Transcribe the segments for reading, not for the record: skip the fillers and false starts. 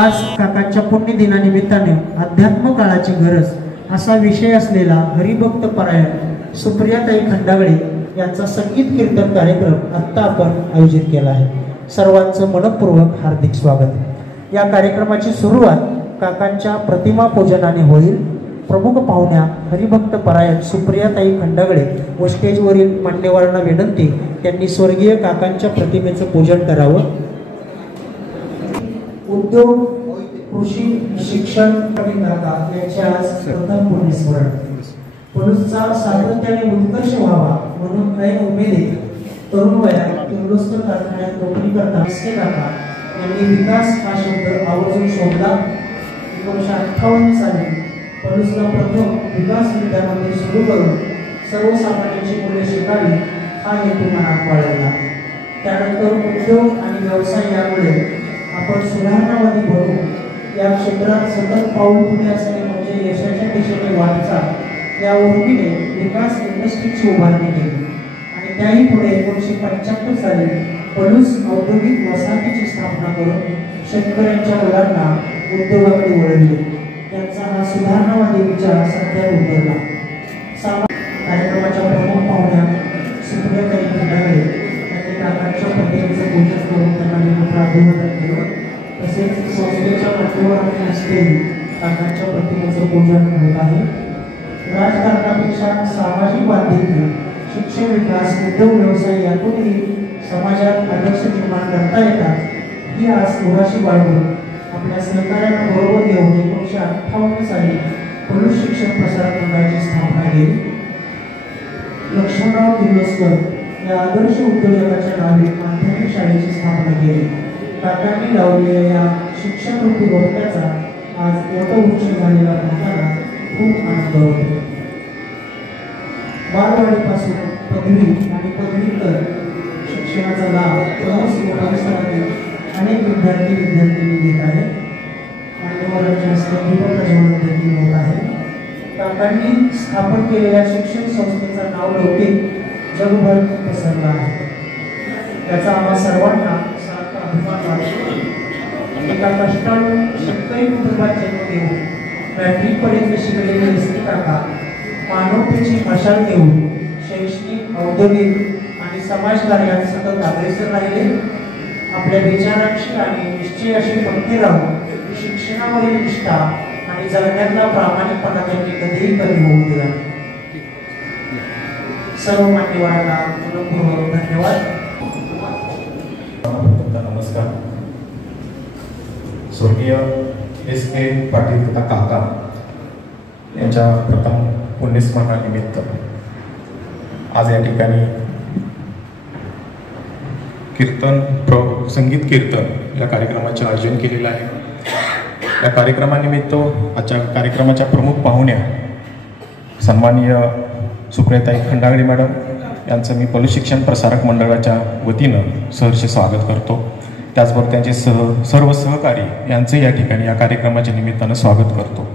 आज काकांच्या पुण्यदिनानिमित्ताने अध्यात्म काळाची गरज असा विषय असलेला हरिभक्त परायण सुप्रियाताई खंडागळे यांचा संगीत कीर्तन कार्यक्रम आता आपण आयोजित केला आहे। सर्वांचं मनपूर्वक हार्दिक स्वागत। या कार्यक्रमाची सुरुवात काकांच्या प्रतिमा पूजनाने होईल। प्रमुख पाहुण्या हरिभक्त परायण सुप्रियाताई खंडागळे व स्टेजवरील मान्यवरांना विनंती त्यांनी स्वर्गीय काकांच्या प्रतिमेचं पूजन करावं। उद्योग, कृषी, शिक्षण यांचे आज प्रथम पुण्यस्मरण। पलूसचा सातत्याने उत्कर्ष व्हावा म्हणून ऐन उमेदीत तरुण वयात किर्लोस्कर कारखान्यात नोकरी करता एसके काका यांनी विकास हा शब्द आवर्जून शोधला। 1958 साली पलूसला प्रथम विकास विद्यामंदिर सुरू करून सर्वसामान्यांची मुले शिकावी हा हेतू मनात बाळगला। त्यानंतर उद्योग आणि व्यवसाय यामुळे आपण सुधारणावादी बनू या क्षेत्रात सतत पाऊल पुढे असणे म्हणजे यशाच्या दिशेने वाटचाल या उर्मीने विकास इंडस्ट्रीची उभारणी केली आणि त्याही पुढे 1975 साली पलूस औद्योगिक वसाहतीची स्थापना करून शेतकऱ्यांच्या मुलांना उद्योगाकडे वळवले। त्यांचा हा सुधारणावादी विचार सध्या उतरला। कार्यक्रमाच्या प्रमुख पाहुण्या सुप्रियाताई खंडागळे यांनी काकांच्या प्रतिमेचं पूजन करून त्यांना विनम्र अभिवादन केलं। तसेच संस्थेच्या मान्यवरांच्या हस्ते काकांच्या प्रतिमेचं पूजन होत आहे। राजकारणापेक्षा सामाजिक बांधिलकी, शिक्षण, विकास, उद्योग, व्यवसाय यातूनही समाजात आदर्श निर्माण करता येतात ही आज मुळाशी बाळगून आपल्या सहकार्यांना बरोबर घेऊन 1958 साली पलूस शिक्षण प्रसारक मंडळाची स्थापना केली। लक्ष्मणराव किर्लोस्कर या आदर्श उद्योजकाच्या नावे माध्यमिक शाळेची स्थापना केली। काकांनी लावलेल्या या शिक्षणरूपी रोपट्याचा आज वटवृक्ष झालेला पाहताना खूप आनंद होतो। बालवाडीपासून पदवी आणि पदव्युत्तर शिक्षणाचा लाभ परिसरातील अनेक विद्यार्थी घेत आहेत। मान्यवरांच्या हस्ते दीपप्रज्वलन देखील होत आहे। काकांनी स्थापन केलेल्या शिक्षण संस्थेचं नाव लौकिक जगभर पसरलं आहे। त्याचा आम्हा सर्वांना सारखा अभिमान वाटतो। एका कष्टाळू शेतकरी कुटुंबात जन्म घेऊन मॅट्रिक पर्यंत शिकलेले एसके काका मानवतेची मशाल घेऊन शैक्षणिक, औद्योगिक आणि समाजकार्यात सतत अग्रेसर राहिले। आपल्या विचारांशी आणि निश्चयाशी पक्के राहून शिक्षणावरील निष्ठा आणि जगण्यातला प्रामाणिकपणा त्यांनी कधीही कमी होऊ दिला। सर्व मान्यवरांना मनपूर्वक धन्यवाद। नमस्कार। स्वर्गीय एसके पाटील काका यांच्या प्रथम पुण्यस्मरणानिमित्त आज या ठिकाणी संगीत कीर्तन या कार्यक्रमाचे आयोजन केलेलं आहे। या कार्यक्रमानिमित्त आजच्या कार्यक्रमाच्या प्रमुख पाहुण्या सन्माननीय सुप्रियाताई खंडागळे मॅडम यांचं मी पलूस शिक्षण प्रसारक मंडळाच्या वतीनं सहर्ष स्वागत करतो। त्याचबरोबर त्यांचे सर्व सहकारी यांचे या ठिकाणी या कार्यक्रमाच्या निमित्तानं स्वागत करतो।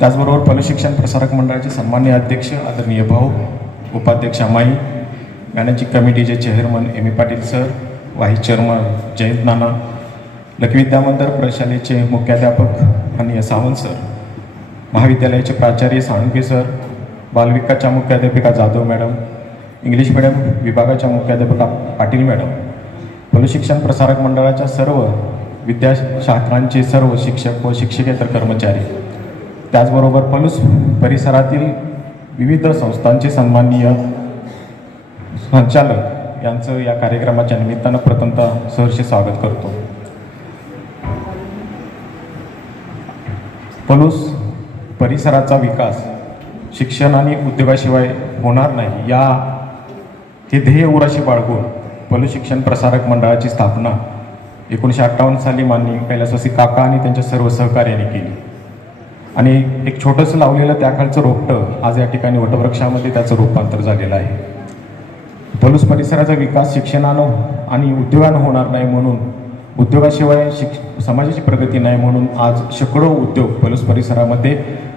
त्याचबरोबर पलूस शिक्षण प्रसारक मंडळाचे सन्माननीय अध्यक्ष आदरणीय भाऊ, उपाध्यक्ष अमाई, मॅनेजिंग कमिटीचे chairman M A Patil sir, vice chairman Jayant Nana, Lakhvidya Mandir प्रशालेचे मुख्याध्यापक माननीय सावंत सर, महाविद्यालयाचे प्राचार्य साळुंके सर, बालविकासच्या मुख्याध्यापिका जाधव मॅडम, इंग्लिश मीडियम विभागाच्या मुख्याध्यापिका पाटील मॅडम, पलूस शिक्षण प्रसारक मंडळाच्या सर्व विद्याशाखांचे सर्व शिक्षक व शिक्षकेतर कर्मचारी, त्याचबरोबर पलूस परिसरातील विविध संस्थांचे सन्माननीय संचालक यांचं या कार्यक्रमाच्या निमित्तानं प्रथमतः सहर्ष स्वागत करतो। पलूस परिसराचा विकास शिक्षण आणि उद्योगाशिवाय होणार नाही या हे ध्येय उराशी बाळगून पलूस शिक्षण प्रसारक मंडळाची स्थापना 1958 साली माननीय कैलासवासी काका आणि त्यांच्या सर्व सहकार्याने केली आणि एक छोटंसं लावलेलं त्याखालचं रोपटं आज या ठिकाणी वटवृक्षामध्ये त्याचं रूपांतर झालेलं आहे। पलूस परिसराचा विकास शिक्षणानं आणि उद्योगानं होणार नाही म्हणून, उद्योगाशिवाय समाजाची प्रगती नाही म्हणून आज शेकडो उद्योग पलूस परिसरामध्ये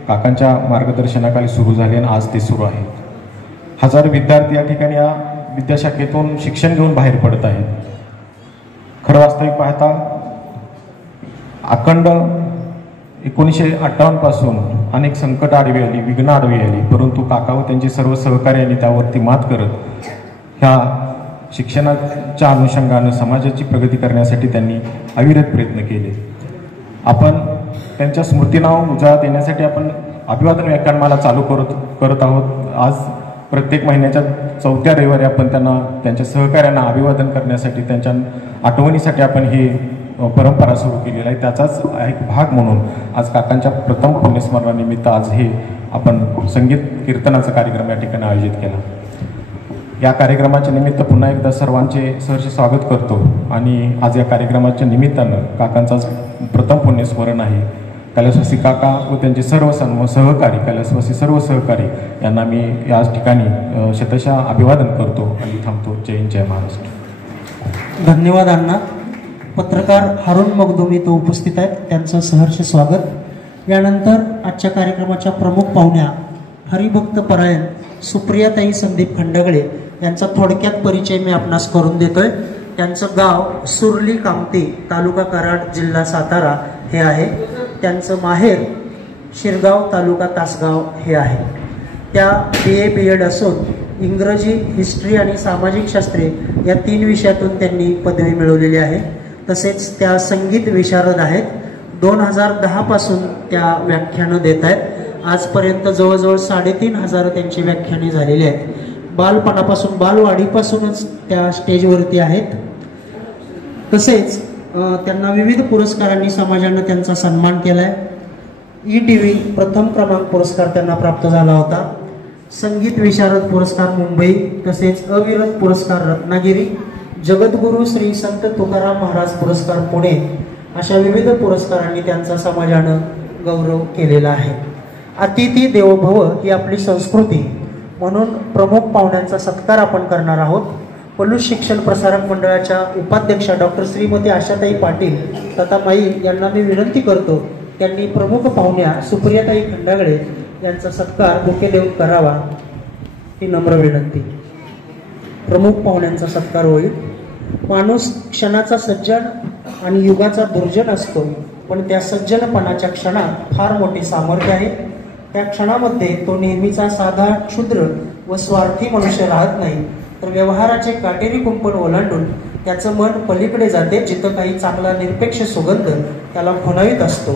काकांच्या मार्गदर्शनाखाली सुरू झाले आणि आज ते सुरू आहेत। हजारो विद्यार्थी या ठिकाणी या विद्याशाखेतून शिक्षण घेऊन बाहेर पडत आहेत। खरं वास्तविक पाहता अखंड 1958 पासून अनेक संकट आडवी आली, विघ्न आडवी आली, परंतु काका व त्यांचे सर्व सहकार्यांनी त्यावरती मात करत ह्या शिक्षणाच्या अनुषंगानं समाजाची प्रगती करण्यासाठी त्यांनी अविरत प्रयत्न केले. आपण त्यांच्या स्मृतींना उजाळा देण्यासाठी आपण अभिवादन व्याख्यानमाला चालू करत आहोत. आज प्रत्येक महिन्याच्या 4थ्या रविवारी आपण त्यांना, त्यांच्या सहकार्यांना अभिवादन करण्यासाठी, त्यांच्या आठवणीसाठी आपण ही परंपरा सुरू केलेली आहे. त्याचाच एक भाग म्हणून आज काकांच्या प्रथम पुण्यस्मरणानिमित्त आज हे आपण संगीत कीर्तनाचा कार्यक्रम या ठिकाणी आयोजित केला. या कार्यक्रमाच्या निमित्त पुन्हा एकदा सर्वांचे सहर्ष स्वागत करतो. आणि आज या कार्यक्रमाच्या निमित्तानं काकांचा प्रथम पुण्यस्मरण आहे. कैलासवासी काका व त्यांचे सर्व सहकारी, कैलासवासी सर्व सहकारी यांना मी याच ठिकाणी शतशः अभिवादन करतो आणि थांबतो. जय हिंद, जय महाराष्ट्र. धन्यवाद अण्णा. पत्रकार हारून मगदुमी तो उपस्थित आहेत, त्यांचं सहर्ष स्वागत. यानंतर आजच्या कार्यक्रमाच्या प्रमुख पाहुण्या हरिभक्त परायण सुप्रियाताई संदीप खंडगळे यांचा थोडक्यात परिचय मी आपणास करून देतोय. त्यांचं गाव सुरली कामती, तालुका कराड, जिल्हा सातारा हे आहे. त्यांचं माहेर शिरगाव, तालुका तासगाव हे आहे. त्या BA BEd असून इंग्रजी, हिस्ट्री आणि सामाजिक शास्त्रे या 3 विषयातून त्यांनी पदवी मिळवलेली आहे. तसेच त्या संगीत विशारद आहेत. 2010 पासून त्या व्याख्यानं देत आहेत. आजपर्यंत जवळजवळ 3500 त्यांची व्याख्याने झालेली आहेत. बालपणापासून, बालवाडीपासूनच त्या स्टेजवरती आहेत. तसेच त्यांना विविध पुरस्कारांनी समाजानं त्यांचा सन्मान केलाय. ETV प्रथम क्रमांक पुरस्कार त्यांना प्राप्त झाला होता. संगीत विशारद पुरस्कार मुंबई, तसेच अविरत पुरस्कार रत्नागिरी, जगद्गुरू श्री संत तुकाराम महाराज पुरस्कार पुणे, अशा विविध पुरस्कारांनी त्यांचा समाजानं गौरव केलेला आहे. अतिथी देवो भव ही आपली संस्कृती म्हणून प्रमुख पाहुण्यांचा सत्कार आपण करणार आहोत. पलूस शिक्षण प्रसारक मंडळाच्या उपाध्यक्षा डॉक्टर श्रीमती आशाताई पाटील तथा माई यांना मी विनंती करतो, त्यांनी प्रमुख पाहुण्या सुप्रियाताई खंडागळे यांचा सत्कार बुके देऊन करावा, ही नम्र विनंती. प्रमुख पाहुण्यांचा सत्कार होईल. माणूस क्षणाचा सज्जन आणि युगाचा दुर्जन असतो, पण त्या सज्जनपणाच्या क्षणात फार मोठी सामर्थ्य आहे. त्या क्षणामध्ये तो नेहमीचा साधा, क्षुद्र व स्वार्थी मनुष्य राहत नाही, तर व्यवहाराचे काटेरी कुंपण ओलांडून त्याचं मन पलीकडे जाते, जिथं काही चांगला निरपेक्ष सुगंध त्याला खुणावीत असतो.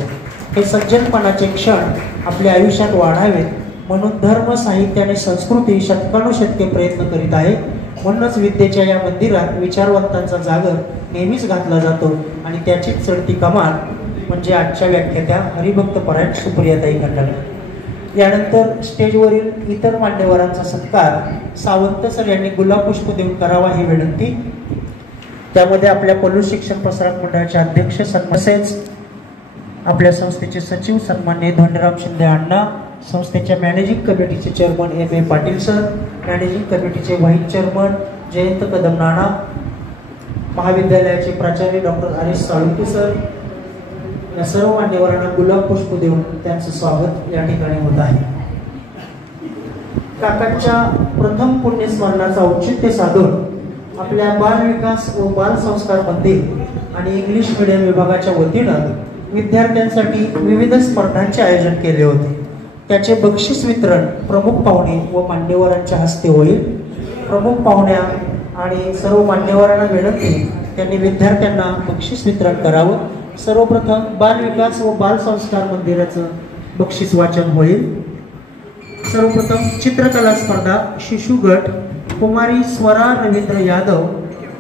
हे सज्जनपणाचे क्षण आपल्या आयुष्यात वाढावेत म्हणून धर्म, साहित्य आणि संस्कृती शतकानुशतके प्रयत्न करीत आहे. म्हणूनच विद्येच्या या मंदिरात विचारवंतांचा जागर नेहमीच घातला जातो आणि त्याचीच चढती कमान म्हणजे आजच्या व्याख्यात्या हरिभक्त परायण सुप्रियाताई खंडागळे. यानंतर स्टेजवरील इतर मान्यवरांचा सत्कार सावंत सर यांनी गुलाबपुष्प देऊन करावा, ही विनंती. त्यामध्ये आपल्या पलूस शिक्षण प्रसारक मंडळाचे अध्यक्ष तसेच आपल्या संस्थेचे सचिव सन्माननीय धोंडीराम शिंदे अण्णा, संस्थेच्या मॅनेजिंग कमिटीचे chairman M.A. Patil sir, managing कमिटीचे व्हाईस चेअरमन जयंत कदम नाना, महाविद्यालयाचे प्राचार्य डॉक्टर आर.एस. साळुंके सर, या सर्व मान्यवरांना गुलाब पुष्प देऊन त्यांचं स्वागत या ठिकाणी होत आहे. काकांच्या प्रथम पुण्यस्मरणाचं औचित्य साधून आपल्या बाल विकास व बाल संस्कार मंदिर आणि इंग्लिश मीडियम विभागाच्या वतीनं विद्यार्थ्यांसाठी विविध स्पर्धांचे आयोजन केले होते. त्याचे बक्षीस वितरण प्रमुख पाहुणे व मान्यवरांच्या हस्ते होईल. प्रमुख पाहुण्या आणि सर्व मान्यवरांना विनंती, त्यांनी विद्यार्थ्यांना बक्षीस वितरण करावं. सर्वप्रथम बाल विकास व बाल संस्कार मंदिराचं बक्षीस वाचन होईल. सर्वप्रथम चित्रकला स्पर्धा शिशु गट, कुमारी स्वरा रवींद्र यादव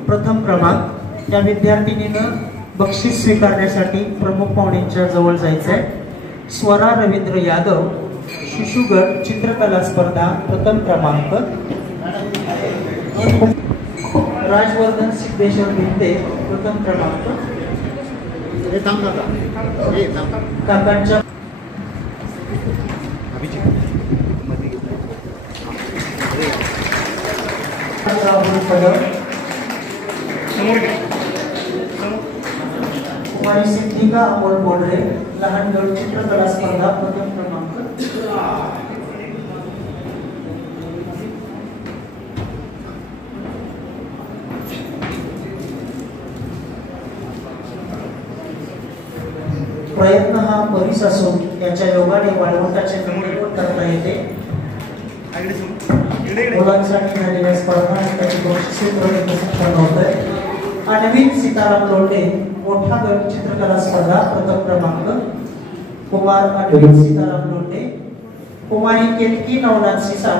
प्रथम क्रमांक. त्या विद्यार्थिनीनं बक्षीस स्वीकारण्यासाठी प्रमुख पाहुण्यांच्या जवळ जायचं आहे. स्वरा रवींद्र यादव, शिशु गट, चित्रकला स्पर्धा प्रथम क्रमांक. राजवर्धन सिद्धेश्वर भिंते प्रथम क्रमांक. काकांच्या कुमारी सिद्धिका अमोल बोडरे, लहान गट, चित्रकला स्पर्धा प्रथम क्रमांक. प्रयत्न हा बरीच असून याच्या योगाने वाळवंटाचे निर्माण करता येते. मुलांसाठी झालेल्या स्पर्धा आणि त्याची बक्षिसे संपन्न होत आहे. अनवित सीताराम लोंढे मोठा गट चित्रकला स्पर्धा प्रथम क्रमांक. कुमार अनवित सीताराम लोंढे. कुमारी केतकी नवनाथ सिसाळ.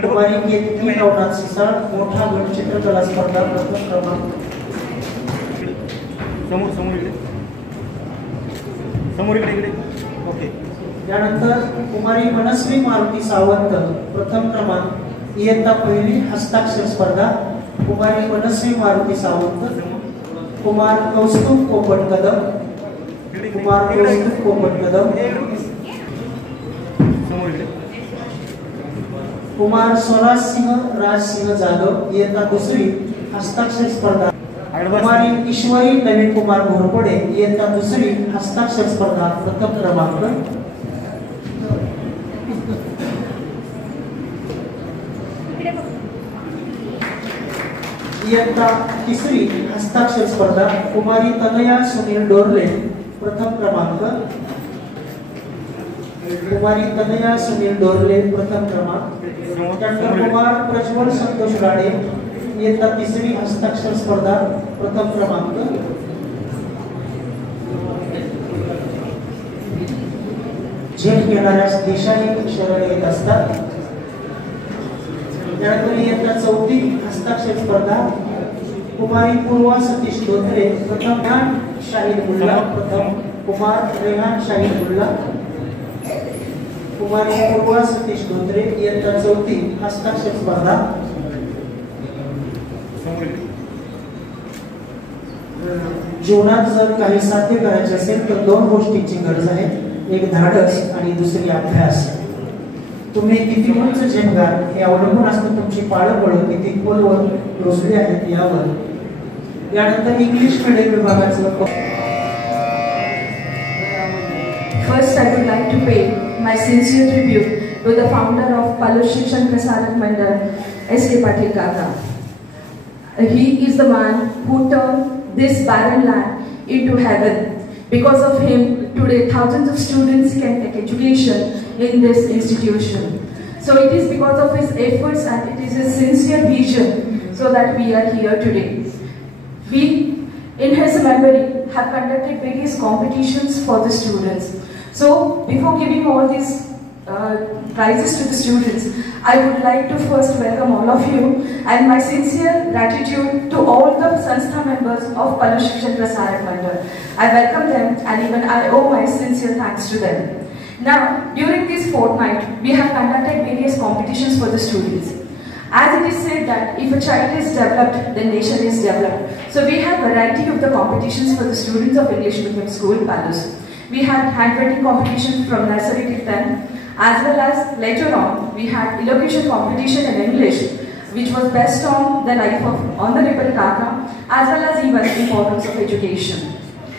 कुमारी केतकी नवनाथ सिसाळ मोठा गट चित्रकला स्पर्धा प्रथम क्रमांक. समोर इकडे ओके. त्यानंतर कुमारी मनस्वी मारुती सावंत प्रथम क्रमांक इयत्ता पहिली हस्ताक्षर स्पर्धा. कुमारी मनस्वी मारुती सावंत. कुमार कौस्तुभ पोपट कदम. कुमार कौस्तुभ पोपट कदम. कुमार स्वराज सिंह राज सिंह जाधव इयत्ता दुसरी हस्ताक्षर स्पर्धा. कुमारी ईश्वरी नवीन कुमार घोरपडे इयत्ता दुसरी हस्ताक्षर स्पर्धा प्रथम क्रमांक. इयत्ता तिसरी हस्ताक्षर स्पर्धा. कुमारी तनया सुनील डोरले प्रथम क्रमांक. कुमारी तनया सुनील डोरले प्रथम क्रमांक. त्यानंतर कुमार प्रज्वल संतोष राणे इयत्ता तिसरी हस्ताक्षर स्पर्धा प्रथम क्रमांक. झेप घेणाऱ्या देशाने शरण येत असतात. त्यानंतर इयत्ता चौथी हस्ताक्षर स्पर्धा. कुमारी पूर्वा सतीश धोत्रे प्रथम. रेहान शाहीद मुल्ला प्रथम. कुमार रेहान शाहीद मुल्ला. कुमारी पूर्वा सतीश धोत्रे इयत्ता चौथी हस्ताक्षर स्पर्धा. जीवनात जर काही साध्य करायचे असेल तर दोन गोष्टींची गरज आहे. एक धाडस आणि दुसरी अभ्यास. तुम्ही किती उंच झेपणार हे अवलंबून असतं तुमची पाळंबळ किती खोलवर रुजली आहेत यावर. यानंतर इंग्लिश मीडियम विभागाचं. First, I would like to pay my sincere tribute to the founder of Palush Shikshan Prasarak Mandal, S.K. Patil Kaka. He is the one who turned this barren land into heaven. Because of him, today thousands of students can take education in this institution. So it is because of his efforts and it is his sincere vision so that we are here today. We, in his memory, have conducted various competitions for the students. So before giving all these prizes to the students, I would like to first welcome all of you and my sincere gratitude to all the Sanstha members of Palush Shikshan Prasarak Mandal. I welcome them and even I owe my sincere thanks to them. Now, during this fortnight, we have conducted various competitions for the students. As it is said that if a child is developed, then nation is developed. So we have variety of the competitions for the students of English Medium School, Palush. We had handwriting competition from nursery till 10, as well as later on we had elocution competition in English, which was based on the life of Honorable Kaka, as well as even the importance of education.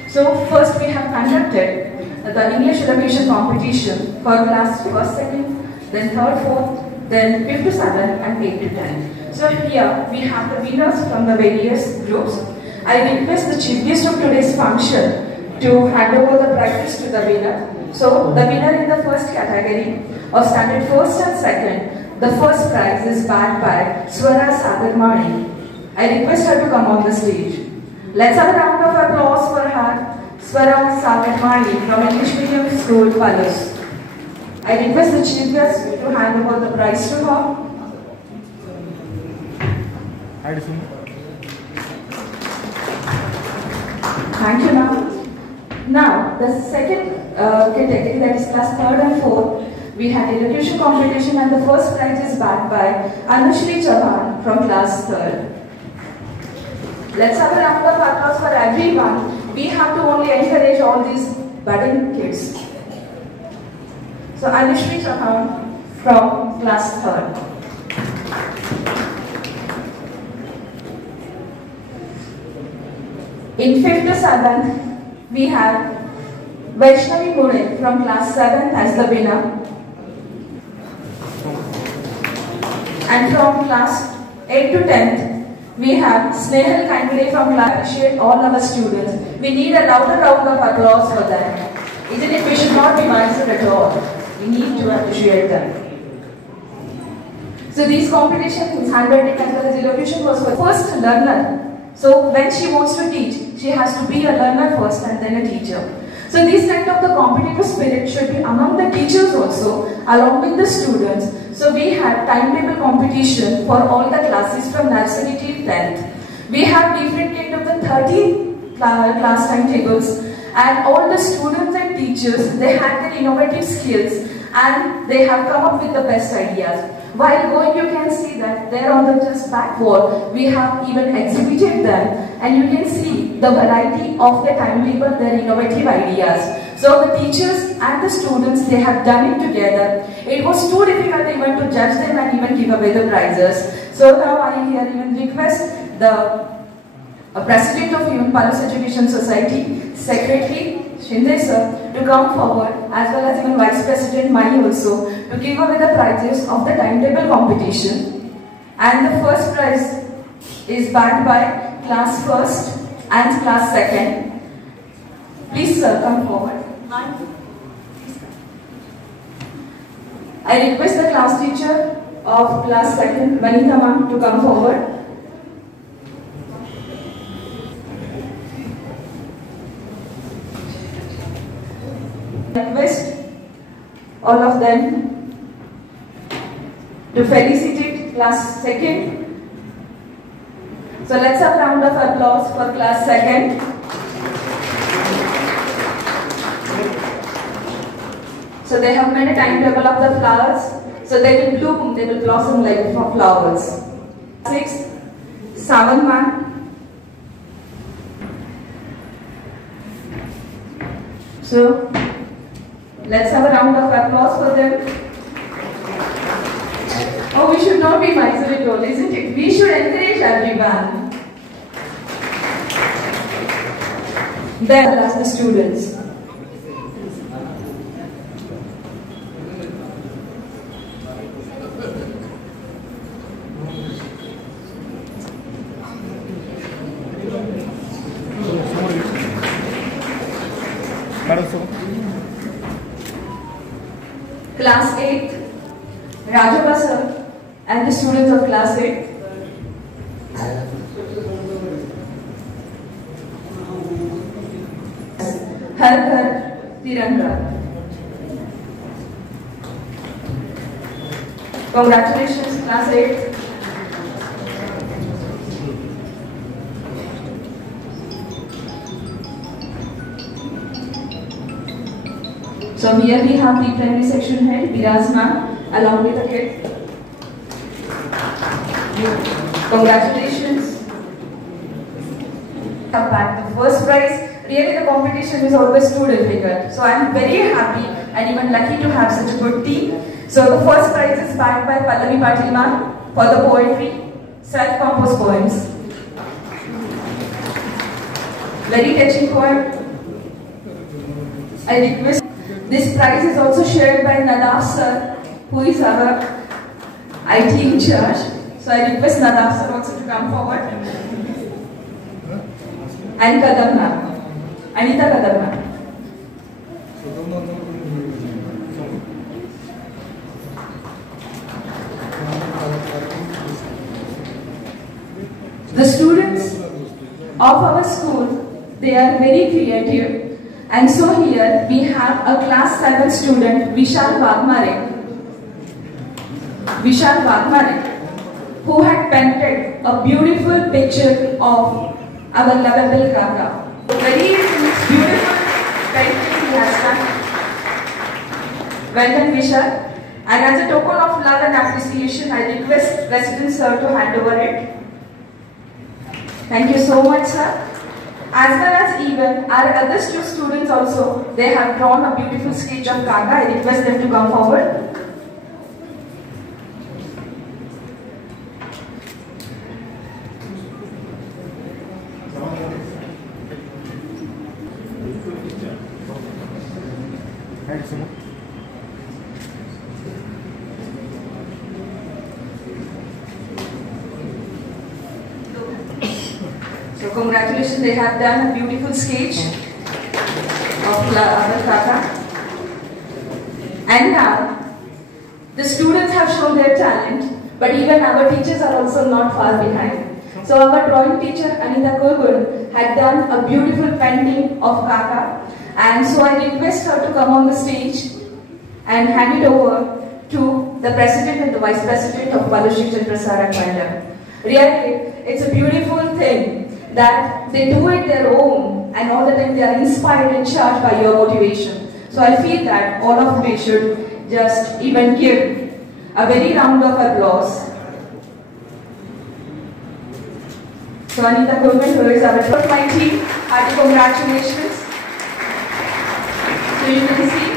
So first we have conducted the English elocution competition for class 1st, 2nd, then 3rd, 4th, then 5th to 7th and 8th to 10. So here we have the winners from the various groups. I request the chief guest of today's function to hand over the prize to the winner. So the winner in the first category of standard 1st and 2nd, the first prize is bagged by Swara Sagarmani. I request her to come on the stage. Let's have a round of applause for her, Swara Sagarmani from English Medium School, Palush. I request the chief guest to hand over the prize to her. Thank you, ma'am. Now, the second category, that is class 3rd and 4th, we had elocution competition and the first prize is bagged by Anushri Chauhan from class 3rd. Let's have a round of applause for everyone. We have to only encourage all these budding kids. So Anushri Chauhan from class 3rd. In 5th to 7th, we have Vaishnavi Mune from class 7th as the winner. And from class 8th to 10th, we have Snehal Kangre from class. Appreciate all our students. We need a louder round of applause for them. Isn't it? We should not be mindful at all. We need to appreciate them. So these competitions, handwriting as well as elocution, was for first learner. So when she wants to teach, she has to be a learner first and then a teacher. So this kind of the competitive spirit should be among the teachers also, along with the students. So we have timetable competition for all the classes from nursery till 10th. We have different kind of the 13 class timetables, and all the students and teachers, they had their innovative skills and they have come up with the best ideas. While going, you can see that there on the just back wall, we have even exhibited them, and you can see the variety of the timetable, their innovative ideas. So the teachers and the students, they have done it together. It was too difficult even to judge them and even give away the prizes. So now I here even request the President of Human Palus Education Society, Secretary Shinde sir, to come forward, as well as even Vice President Mai also, to give away the prizes of the timetable competition. And the first prize is backed by class first and class second. Please sir, come forward. I request the class teacher of class second, Vanitha ma'am, to come forward. Request all of them to felicitate class second. So let's have a round of applause for class second. So they have made a timetable of the flowers. So they will bloom, they will blossom like flowers. 6th, Savan ma'am. So let's have a round of applause for them. Oh, we should not be miserly at all, isn't it? We should encourage everyone. Then as the students. Class 8th, Rajabha sir and the students of class 8th. Har Ghar Tiranga. Congratulations, class 8th. So here we have the primary section head, Viraz ma'am, along with the kid. Congratulations. Come back the first prize. Really the competition is always too difficult. So I am very happy and even lucky to have such a good team. So the first prize is backed by Pallavi Patil ma'am for the poetry, self-composed poems. Very touching poem. I request. This prize is also shared by Nadav sir, who is our IT in charge. So I request Nadav sir also to come forward. And Kadam ma'am, Anita Kadam ma'am. The students of our school, they are very creative. And so here we have a class 7 student, Vishal Vagmare, who had painted a beautiful picture of our lovable Kaka. Very beautiful painting he has done. Well done, Vishal. And as a token of love and appreciation, I request President Sir to hand over it. Thank you so much, sir. As well as even our other students also, they have drawn a beautiful sketch of Kaka. I request them to come forward. congratulations, they have done a beautiful sketch of our Kaka. And now, the students have shown their talent, but even our teachers are also not far behind. So our drawing teacher, Anita Kogun, had done a beautiful painting of Kaka. And so I request her to come on the stage and hand it over to the president and the vice president of Palushikshan Prasarak Mandal. Really, it's a beautiful thing that they do it their own and all the time they are inspired and charged by your motivation. So I feel that all of me should just even give a very round of applause. So Anita Kogun, who is our first my team, hearty congratulations. So you can see.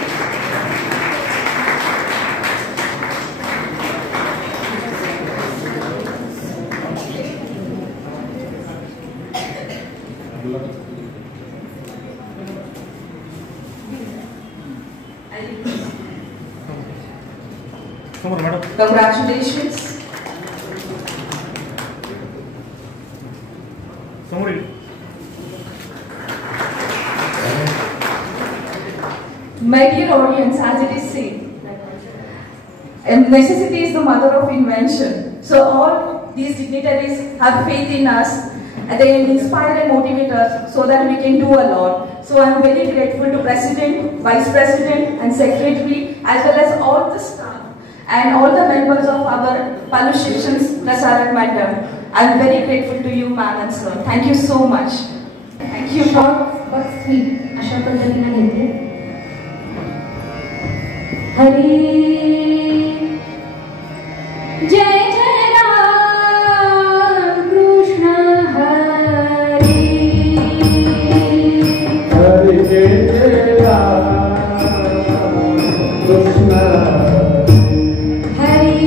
Congratulations. My dear audience, as it is said, necessity is the mother of invention. So all these dignitaries have faith in us, and they inspire and motivate us so that we can do a lot. So I am very grateful to President, Vice President and Secretary, as well as all the staff and all the members of our Palushikshan Prasarak Mandal. I am very grateful to you, ma'am and sir. Thank you so much. Thank you. Short but sweet. अशा पद्धतीने घेते. हरी जय जय राम कृष्ण हरी. हरी जय जय राम कृष्ण हरी.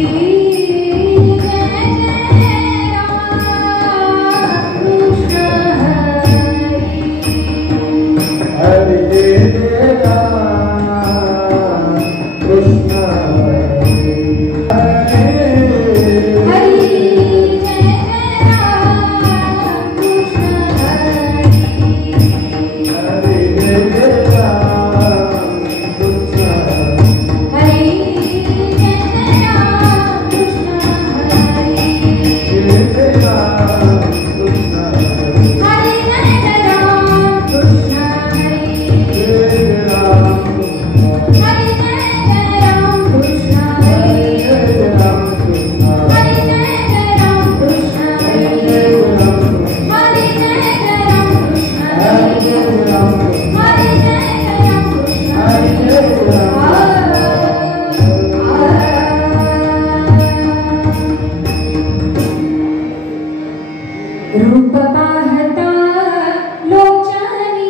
लोचनी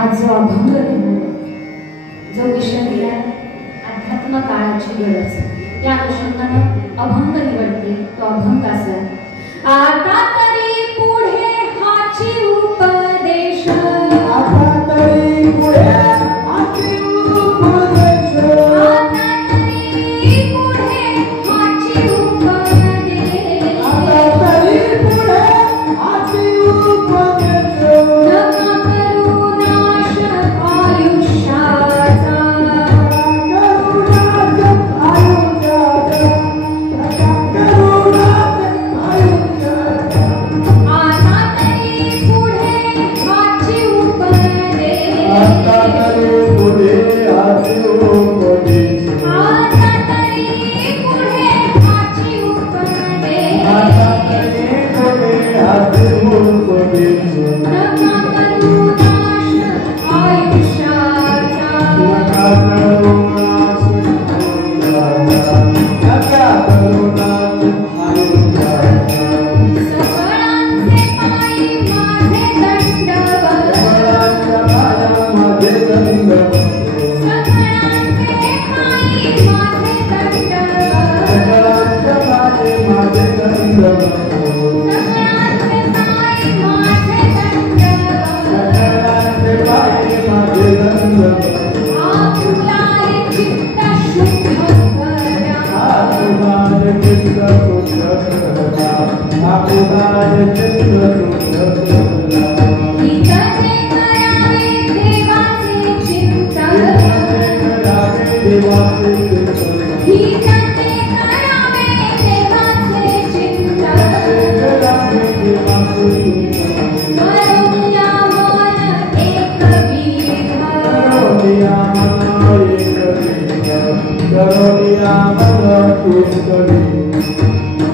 आज जो अभंग जो विषय दिला अध्यात्म काळाची गरज या अनुषंगाने अभंग निवडले तो अभंग असा आता तरी पुढे हाची उपदेश आता तरी पुढे हाची उपदेश आता तरी पुढे हाची उपदेश आता तरी पुढे हाची उपदेश नका करू नाश आयुष्याचा आता तरी पुढे हाची उपदेश आता तरी पुढे हाची उपदेश नका करू नाश आयुष्याचा सकळांचे पायी माझे दंडवत सकळांचे पायी माझे दंडवत सकळांचे पायी माझे दंडवत आपुलारे चित्त शुद्ध करा हितते करावे देवाचे चिंतन हितते करावे देवाचे चिंतन करूया मन एकविध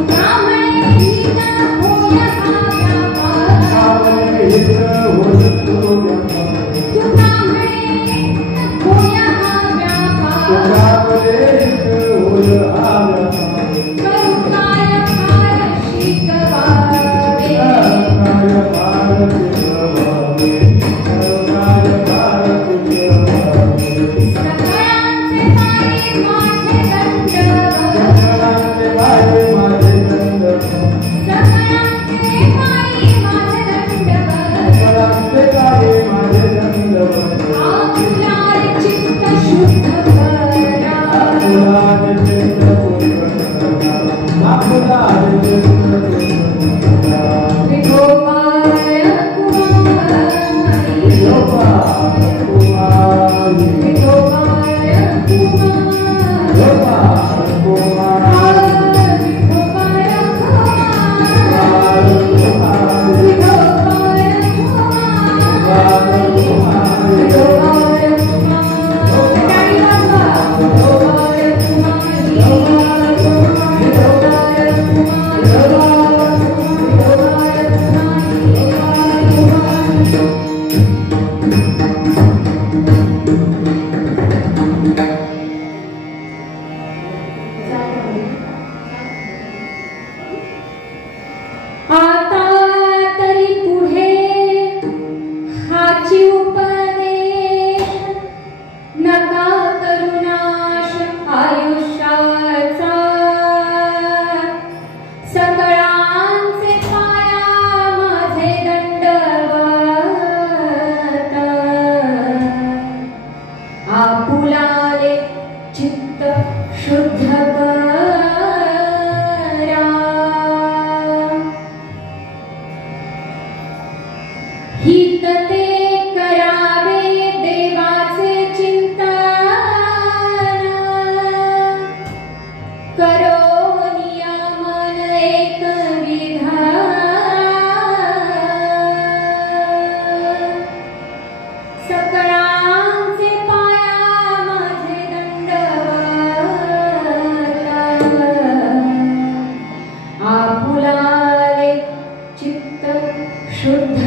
ब्राह्मणे हित होय हा व्यापार तू ब्राह्मणे होय हा व्यापार करू काय फार शिकवावे सकळांचे पायी माझे दंडवत सकळांचे पायी माझे दंडवत आपुलारे चित्त शुद्ध करा गोपाळ कुमारी आता तरी पुढे हाची उपदेश नका करू नाश आयुष्याचा सकळांचे पाया माझे दंडवत आपुलाले चित्त शुद्ध करा हितते करावे देवाचे चिंतन करो नियमन एकविध सकळांचे पाया माझे दंडवत आपुलाले चित्त शुद्ध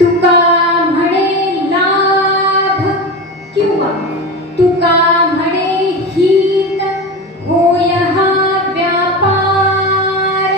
तुका म्हणे लाभ किंवा तुका म्हणे हित होय हा व्यापार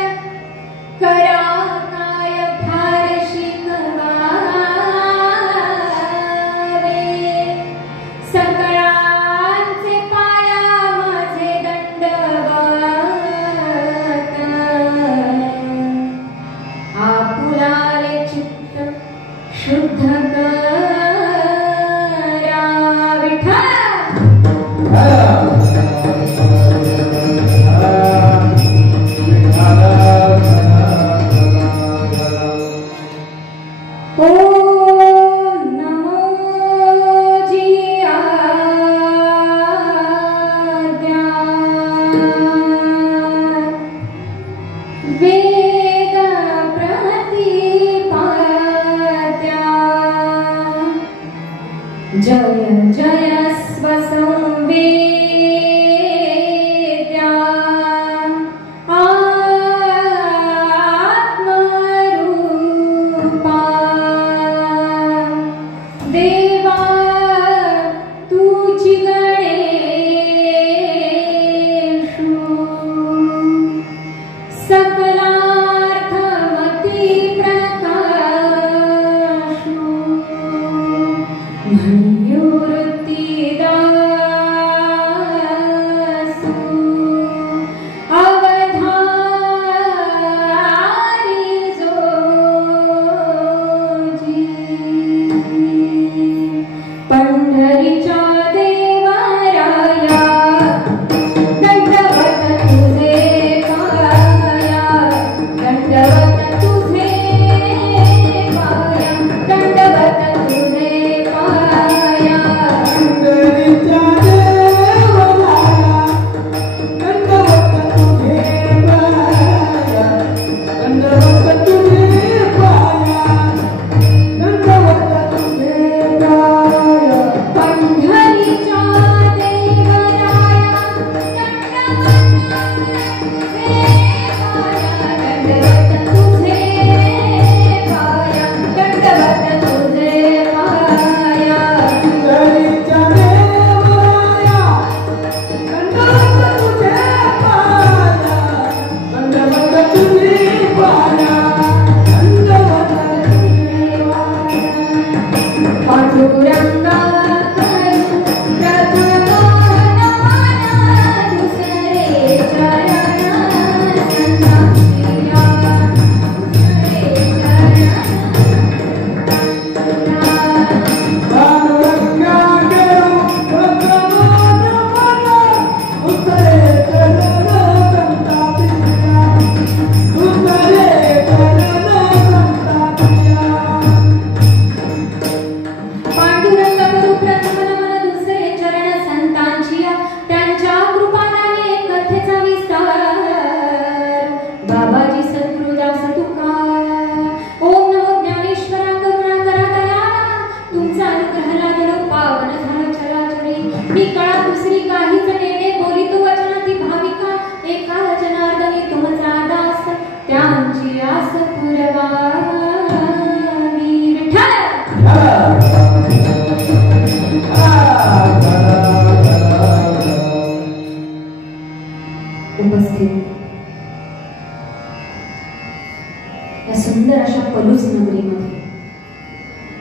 या सुंदर अशा पलूस नगरीमध्ये.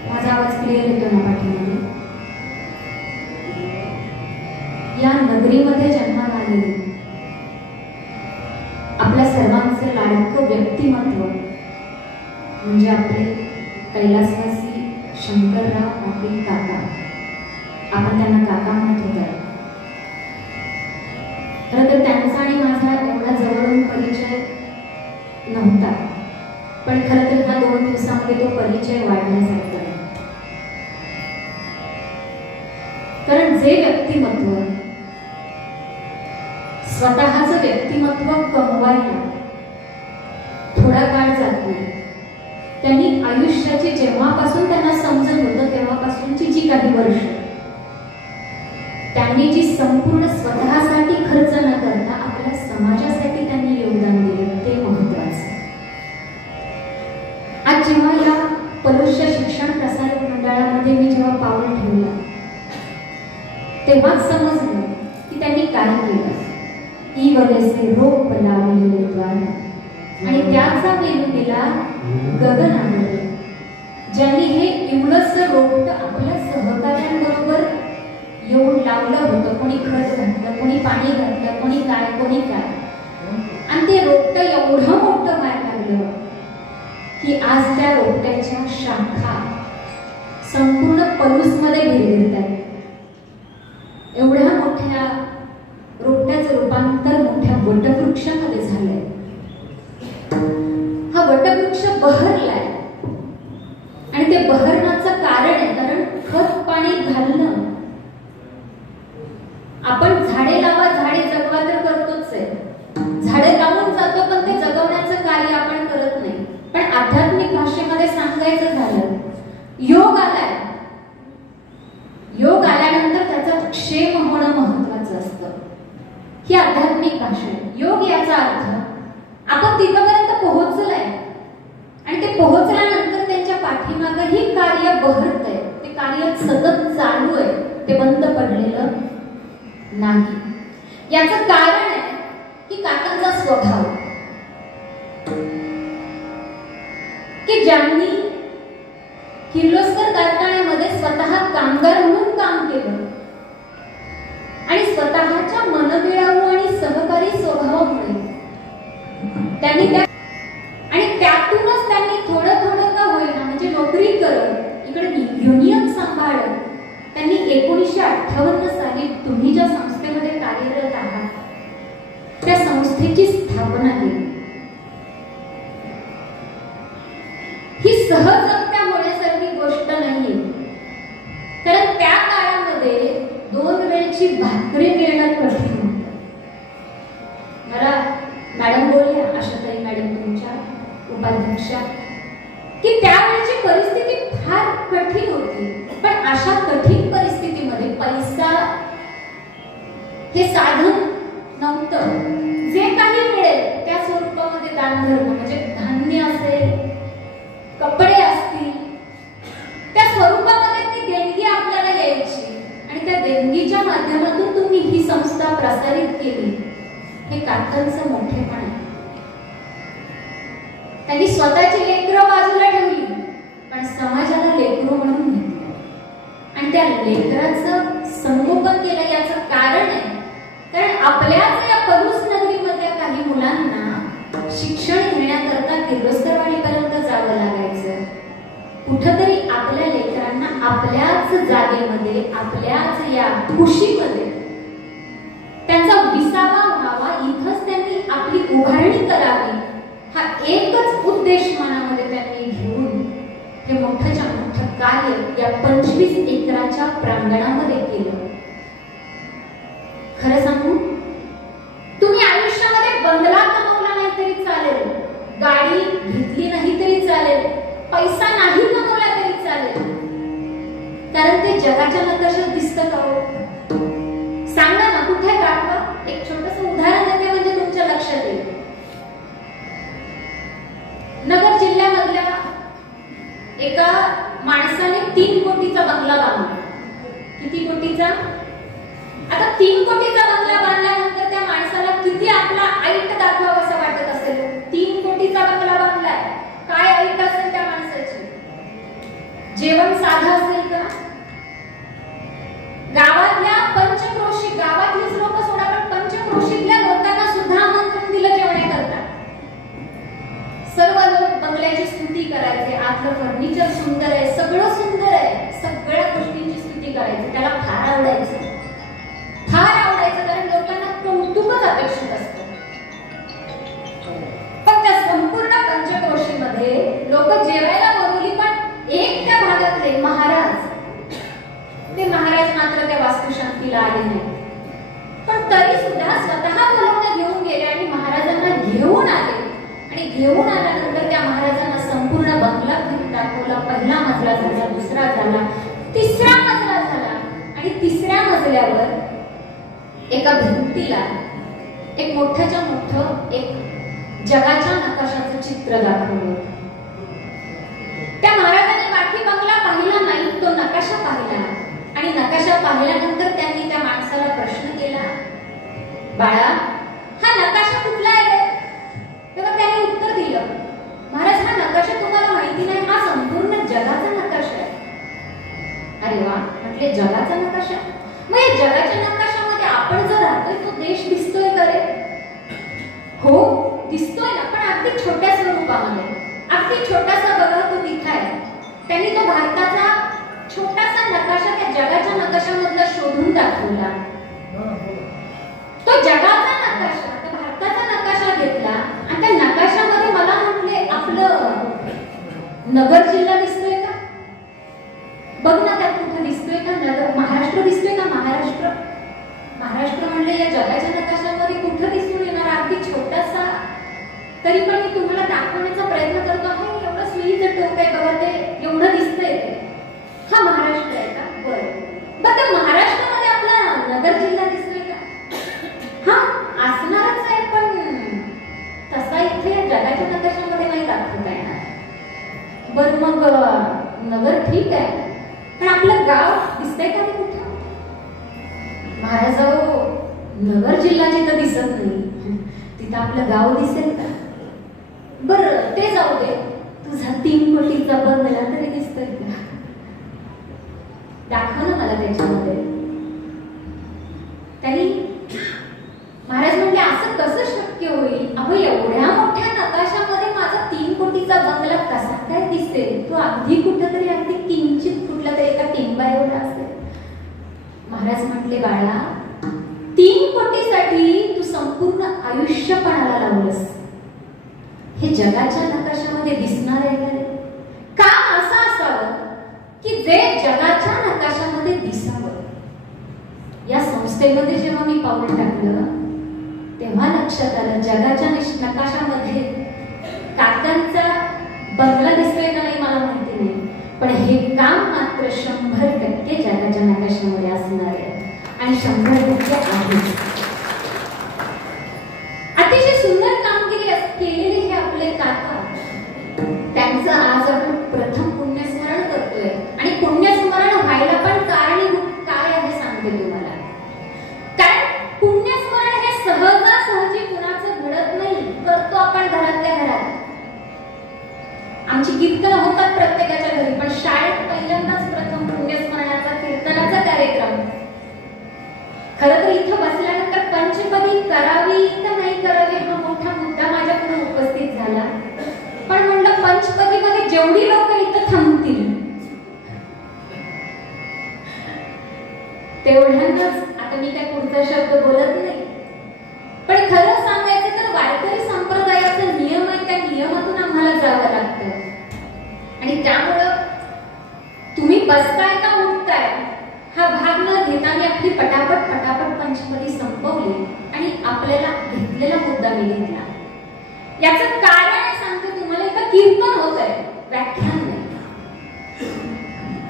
माझा आवाज क्लिअर येतो ना पाठीमध्ये? या नगरीमध्ये जन्माला आलेले आपल्या सर्वांचे लाडकं व्यक्तिमत्व म्हणजे आपले कैलासवासी शंकरराव पाटील काका. आपण त्यांना काका म्हणत होता. खरं तर त्यांचा आणि माझा एवढा जवळून परिचय नव्हता, पण खरं तर ह्या 2 दिवसामध्ये तो परिचय वाढण्यासारखा आहे. कारण जे व्यक्तिमत्व स्वतःचं व्यक्तिमत्व कमवायला थोडा काळ जातो, त्यांनी आयुष्याची जेव्हापासून त्यांना समजत होतं तेव्हापासूनची जी काही वर्ष त्यांनी जी संपूर्ण स्वतःसाठी खर्च न करता आपल्या समाजासाठी त्यांनी योगदान दिलं ते महत्वाचं. आज जेव्हा या पलूसच्या शिक्षण प्रसारक मंडळामध्ये मी जेव्हा पाऊल ठेवलं तेव्हाच समजलं की त्यांनी काय केलं. ई वलेसे रोप लावलेले द्वार आणि त्याचा वेग केला गगनामध्ये. ज्यांनी हे इवलस रोपट आपल्या सहकार्यांबरोबर येऊन लावलं होतं. कोणी खत घातलं, कोणी पाणी घातलं, कोणी काय, आणि ते रोपट एवढं मोठं व्हायला लागलं की आज त्या रोपट्याच्या शाखा संपूर्ण पलूसमध्ये भिरभिरतात. एवढ्या मोठ्या रोपट्याचं रूपांतर मोठ्या वटवृक्षामध्ये झालंय. हा वटवृक्ष बहरलाय आणि ते बहरण्याचं कारण आहे कारण खत पाणी घालणं. आपण झाडे लावा झाडे जगवा तर करतोच आहे. झाडे लावून जातो पण ते जगवण्याचं कार्य आपण करत नाही. पण आध्यात्मिक भाषेमध्ये सांगायचं झालं योग आलाय. योग आल्यानंतर त्याचा क्षेम होणं महत्वाचं असतं. ही आध्यात्मिक भाषा आहे. योग याचा अर्थ आपण तिथपर्यंत पोहोचलाय आणि ते पोहोचल्यानंतर त्यांच्या पाठीमागही कार्य बहरतंय. ते कार्य सतत चालू आहे, ते बंद पडलेलं नाही. याचं कारण आहे की काकांचा स्वभाव की ज्यांनी किर्लोस्कर कारखान्यामध्ये स्वतः कामगार म्हणून काम केलं आणि स्वतःच्या मनमिळावू आणि सहकारी स्वभावामुळे त्यांनी आणि त्यातूनच त्यांनी थोडं थोडं का होईना म्हणजे नोकरी करत इकडे युनियन सांभाळत त्यांनी 1958 साली तुम्ही ज्या संस्थेमध्ये कार्यरत आहात त्या संस्थेची स्थापना केली. ही सहजगत्यामुळे सर्व गोष्ट नाहीये. कारण त्या काळामध्ये 2 वेळची भाकरी मिळणं कठीण होतं. मला मॅडम बोलल्या, आशाताई मॅडम तुमच्या उपाध्यक्षा, की त्यावेळची परिस्थिती फार कठीण होती. पण अशा कठीण परिस्थितीमध्ये पैसा हे साधन नव्हतं. जे काही मिळेल त्या स्वरूपामध्ये दानधर्म म्हणजे धान्य असेल, कपडे असतील, त्या स्वरूपामध्ये ती देणगी आपल्याला यायची आणि त्या देणगीच्या माध्यमातून तुम्ही ही संस्था प्रसारित केली. हे काकांचं मोठेपण आहे. त्यांनी स्वतःची लेकरं बाजूला ठेवली पण समाजाला लेकरू म्हणून घेतलं आणि त्या लेकराचं संगोपन केलं. याचं कारण आहे कारण आपल्याच या पलूस नगरीमधल्या काही मुलांना शिक्षण घेण्याकरता किर्लोस्करवाडीपर्यंत जावं लागायचं. कुठंतरी आपल्या लेकरांना आपल्याच जागेमध्ये आपल्याच या खुशीमध्ये त्यांचा विसावा व्हावा, इथंच त्यांनी आपली उभारणी करावी, हा एकच उद्देश मनामध्ये त्यांनी घेऊन हे मोठ्याच्या मोठं कार्य या 25 एकराच्या प्रांगणामध्ये केलं. खरं सांगू, तुम्ही आयुष्यामध्ये बंगला कमवला नाही तरी चालेल, गाडी घेतली नाही तरी चालेल, पैसा नाही कमवला तरी चालेल, कारण ते जगाच्या नकाशात दिसतं का हो? सांगा ना, कुठे दाखवा. एक छोटस उदाहरण देते म्हणजे तुमच्या लक्षात येईल. नगर जिल्ह्यामधल्या एका माणसाने 3 कोटीचा बंगला बांधला. किती कोटीचा? आता 3 कोटीचा बंगला बांधल्यानंतर त्या माणसाला किती आपला ऐट दाखवावा असं वाटत असेल. 3 कोटीचा बंगला बांधलाय, काय साधं असेल का? गावातल्या पंचक्रोशी, गावातलीच लोक सोडा, पण पंचक्रोशीतल्या लोकांना सुद्धा आमंत्रण दिलं जेवण्याकरता. सर्व लोक बंगल्याची स्तुती करायचे, आतलं फर्निचर सुंदर आहे, सगळं सुंदर आहे, सगळ्या गोष्टींची स्तुती करायची. त्याला फार आवडायचं, फार आवडायचं, कारण लोकांना कौतुकच अपेक्षित असतं. पण त्या संपूर्ण पंचक्रोशीमध्ये लोक जेवायला बोलवली, पण एक त्या भागातले महाराज, ते महाराज मात्र त्या वास्तुशांतीला आले नाही. पण तरी सुद्धा स्वतः बोलवणं घेऊन गेले आणि महाराजांना घेऊन आले. आणि घेऊन आल्यानंतर त्या महाराजांना संपूर्ण बंगला फिरून दाखवला. पहिला मजला झाला, दुसरा झाला, तिसरा मजला झाला. आणि तिसऱ्या मजल्यावर एका भिंतीला एक मोठ्याच्या मोठं एक जगाच्या नकाशाचं चित्र दाखवलं. त्या महाराजांनी बाकी बंगला पाहिला नाही, तो नकाशा पाहिला. आणि नकाशा पाहिल्यानंतर त्यांनी त्या माणसाला प्रश्न केला, बाळा, हा नकाशा कुठला आहे? तेव्हा त्याने उत्तर दिलं, महाराज, हा नकाशा तुम्हाला माहिती नाही, हा संपूर्ण जगाचा नकाशा आहे. अरे वा, म्हटले जगाचा नकाशा? मग या जगाच्या नकाशामध्ये आपण जर राहतोय तो देश दिसतोय का रे? हो दिसतोय ना, पण अगदी छोट्या स्वरूपामध्ये, अगदी छोटासा. बघा तो तिथे आहे. त्यांनी तो भारताचा छोटासा नकाशा त्या जगाच्या नकाशामधला शोधून दाखवला. तो जगाचा नकाशा, त्या भारताचा नकाशा घेतला आणि त्या नकाशामध्ये मला म्हटले, आपलं नगर जिल्हा दिसतोय का? बघ ना त्यात कुठे दिसतोय का नगर? महाराष्ट्र दिसतोय का? महाराष्ट्र. महाराष्ट्र म्हणले या जगाच्या नकाशामध्ये कुठं दिसून येणार? अगदी छोटासा. तरी पण मी तुम्हाला दाखवण्याचा प्रयत्न करतो आहे. एवढं सुईचं टोक आहे बघा, ते एवढं दिसतंय ते. हा महाराष्ट्र आहे का? बरं, बघ त्या महाराष्ट्रामध्ये आपला नगर जिल्हा दिसतोय का? हा असणारच आहे, पण तसा इथे जगाच्या नकाशामध्ये नाही दाखवता येणार. बरं, मग नगर ठीक आहे, पण आपलं गाव दिसतंय का कुठं? महाराज, नगर जिल्हा जिथं दिसत नाही तिथं आपलं गाव दिसेल का? बरं ते जाऊ दे, तुझा 3 कोटीचा बंगला तरी दिसतोय का? दाखव ना मला त्याच्यामध्ये. त्यांनी महाराज म्हणले, असं कसं शक्य होईल? अहो, एवढ्या मोठ्या नकाशामध्ये माझा 3 कोटीचा बंगला कसा काय दिसेल? तो अगदी कुठंतरी अगदी किंचित कुठला तरी एका टिंबा एवढा असेल. महाराज म्हटले, बाळा, 3 कोटीसाठी तू संपूर्ण आयुष्य पणाला लावलंस. हे जगाच्या नकाशामध्ये दिसणार आहे का? काम असं असावं की जे जगाच्या नकाशामध्ये दिसावं. या संस्थेमध्ये जेव्हा मी पाऊल टाकलं तेव्हा लक्षात आलं, जगाच्या नकाशामध्ये काकांचा बंगला दिसतोय का नाही मला माहिती नाही, पण हे काम मात्र 100% जगाच्या नकाशामध्ये असणार आहे आणि 100% आहे. अतिशय सुंदर कामगिरी केलेली हे आपले काका, त्यांचं आज आपण प्रथम पुण्यस्मरण करतोय. आणि पुण्यस्मरण व्हायला पण कारणीभूत काय आहे सांगते तुम्हाला. कारण पुण्यस्मरण हे सहजासहजी कुणाचं घडत नाही, करतो आपण घरातल्या घरात. आमची कीर्तन होतात प्रत्येकाच्या घरी, पण शाळेत पहिल्यांदाच प्रथम पुण्यस्मरणाचा कीर्तनाचा कार्यक्रम. खरं तर इथं बसल्यानंतर पंचपदी करावी का नाही करावी हा मोठा मुद्दा माझ्याकडून उपस्थित झाला. पण म्हणलं पंचपदीमध्ये जेवढी लोक इथं थांबतील तेवढ्यांनाच, आता मी काय पुढचा शब्द बोलत नाही, पण खरं सांगायचं तर वारकरी संप्रदायाचा नियम आहे, त्या नियमातून आम्हाला जावं लागतं. आणि त्यामुळं तुम्ही बसताय का उठताय हा भाग न घेता मी आपली पटापट पंचपदी संपवली आणि आपल्याला घेतलेला मुद्दा मी घेतला. याचं कारण सांगते तुम्हाला. इथं कीर्तन होत आहे, व्याख्यान नाही.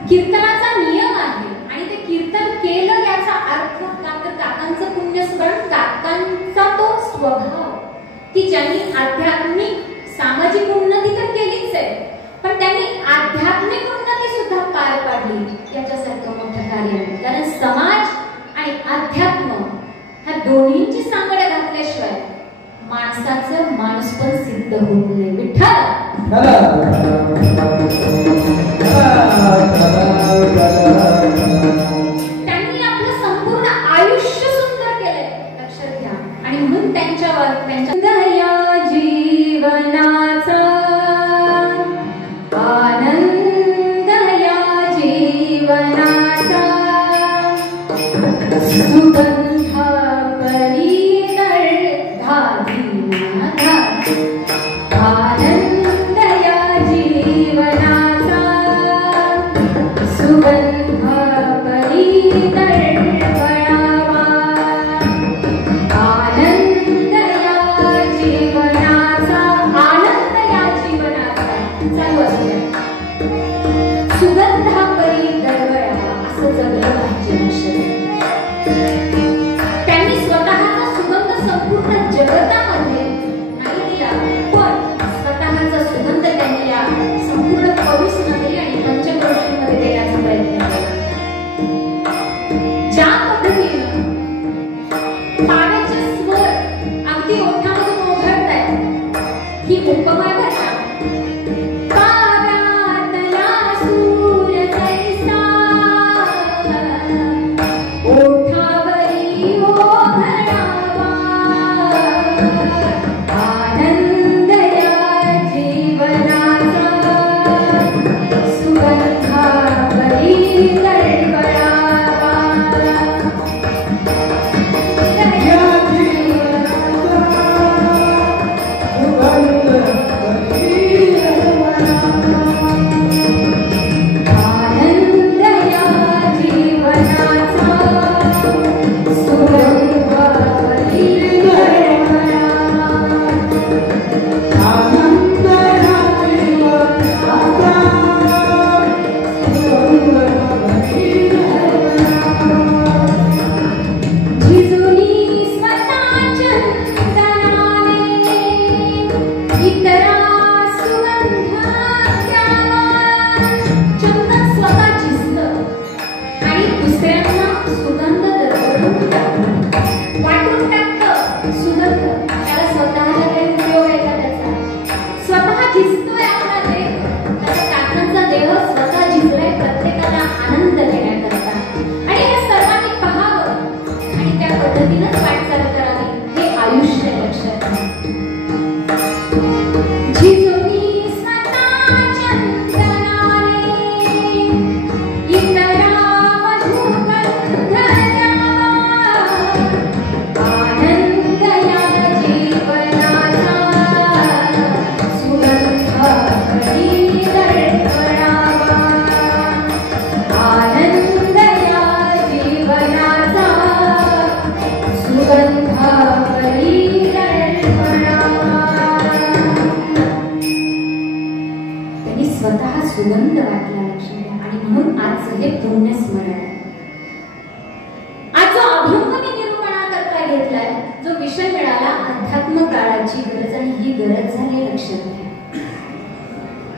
कीर्तनाचा नियम आहे आणि ते कीर्तन केलं याचा अर्थ काकांचं पुण्यस्मरण, काकांचा तो स्वभाव की ज्यांनी आध्यात्मिक सामाजिक उन्नती तर केलीच आहे, पण त्यांनी आध्यात्मिक उन्नती सुद्धा पार पाडली. याच्यासारखं मोठं कार्य नाही. कारण समाज आणि अध्यात्म ह्या दोन्हींची सांगड्या घातल्याशिवाय माणसाचं माणूसपण सिद्ध होत नाही. विठ्ठल सुगंध वाटला लक्षात आणि म्हणून आज हे पुण्य स्मरण आहे. आज जो अभंग मी निरूपणाकरता घेतलाय, जो विषय मिळाला अध्यात्म काळाची गरज, आणि ही गरज झाली लक्षात घ्या.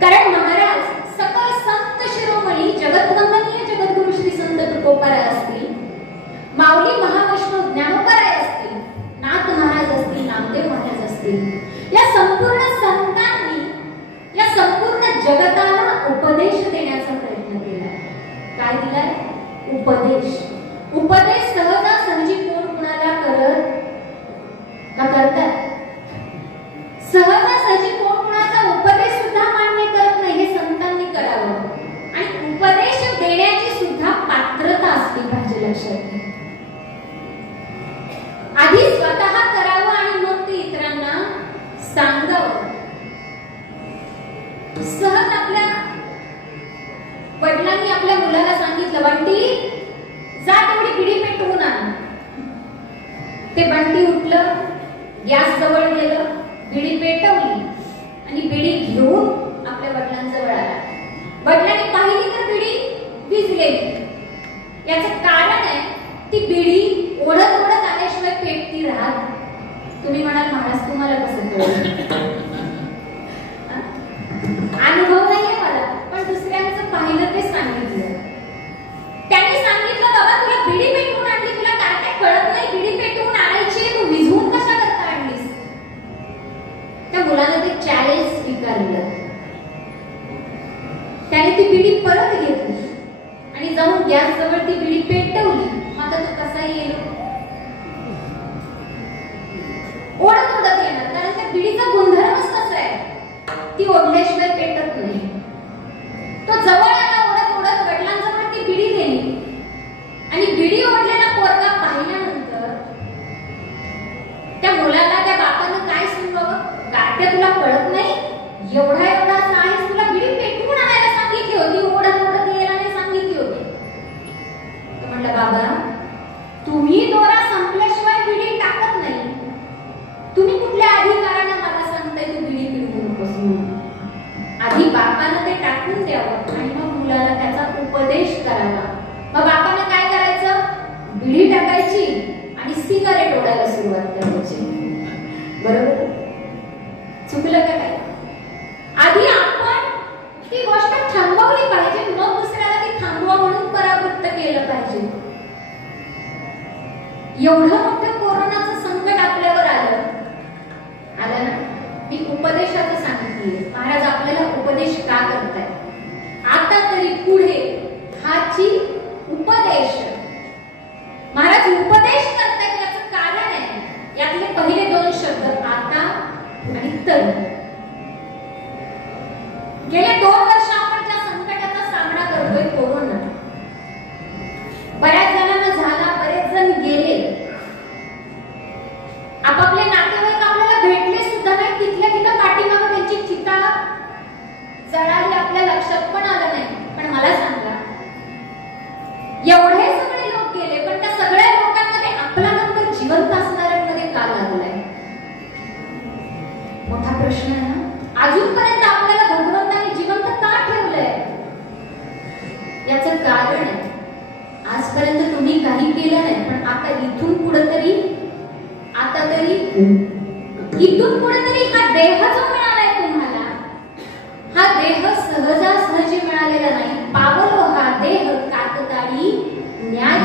कारण महाराज सकल संत शिरोमणी जगतवंदनीय जगद्गुरु श्री संत तुकोबाराय असतील, माऊली महावैष्णव ज्ञानोबाराय असतील, नाथ महाराज असतील, नामदेव महाराज असतील, या संपूर्ण संतांनी या संपूर्ण जगताला उपदेश देण्याचा प्रयत्न केला. काय दिलाय? उपदेश. उपदेश सहजासहजी कोण कुणाला करत का करतात? सहजासहजी कोण कुणाचा उपदेश सुद्धा मान्य करत नाही. हे संतांनी करावं, आणि उपदेश देण्याची सुद्धा पात्रता असली पाहिजे. लक्षात घ्या. आधी स्वतः करावं आणि मग ते इतरांना सांगावं. सहज आपल्या वडिलांनी आपल्या मुलाला सांगितलं, बंटी जा तेवढी बिडी पेटवून आण. ते बंटी उठलं, गॅस जवळ गेलं, बिडी पेटवली आणि बिडी घेऊन आपल्या वडिलांजवळ आला. वडिलांनी पाहिली तर बिडी विझलेली. याचं कारण आहे, ती बिडी ओढत ओढत आल्याशिवाय पेटती राहत. तुम्ही म्हणाल महाराज तुम्हाला कसं कळलं? अनुभव नाहीये मला, पण दुसऱ्यांचं पाहिलं ते सांगितलं. त्यांनी सांगितलं, बाबा तुला बिडी पेटवून आणली, तुला काय काय कळत नाही, बिडी पेटवून आणायची, तू विझवून कशा करता आणलीस? त्या मुलानं ते चॅलेंज स्वीकारलं. त्याने ती बिडी परत घेतली आणि जाऊन गॅस जवळ ती बिडी पेटवली. मग तो कसा येईल? ओढत ओढत येणार, कारण त्या बिडीचा गुणधर्मच तसा आहे, ती ओढल्याशिवाय पेटत नाही. तो जवळ आला, ओढत ओढत वडिलांजवळ ती बिडी नेली आणि बिडी ओढलेला पोरगा बापानं ते टाकून द्यावं आणि मग मुलाला त्याचा उपदेश करावा. मग बापानं काय करायचं? बिडी टाकायची आणि सिगारेट ओढायला सुरुवात करायची. बरोबर? चुकलं का काय? आधी आपण ती गोष्ट थांबवली पाहिजे, मग दुसऱ्याला ती थांबवा म्हणून परावृत्त केलं पाहिजे. एवढं मोठं कोरोनाचं संकट आपल्यावर आलं ना. मी उपदेशाचं सांगितलं. महाराज आपल्याला उपदेश का करताय? आता तरी पुढे हाची उपदेश. महाराज उपदेश करतायत याचं कारण आहे. यातले पहिले 2 शब्द आता आणि तर. गेले 2 वर्ष आपण ज्या संकटाचा सामना करतोय, कोरोना, बऱ्याच जणांना झाला, बरेच जण गेले. आपापले नातेवाईक आपल्याला भेटले सुद्धा नाही. तिथल्या तिथं पाठीमागं त्यांची चिता जळाली, आपल्या लक्षात पण आलं नाही. पण मला सांगा, एवढे सगळे लोक गेले, पण त्या सगळ्या लोकांमध्ये आपला नंबर जिवंत असणाऱ्यांमध्ये का लागलाय? मोठा प्रश्न आहे ना. अजूनपर्यंत आपल्याला भगवंताने जिवंत का ठेवलंय? याचं कारण आहे, आजपर्यंत तुम्ही काही केलं नाही, पण आता इथून पुढे तरी हा देह जो मिळालाय तुम्हाला, हा देह सहजासहजी मिळालेला नाही. पावलो हा देह कातताळी न्याय,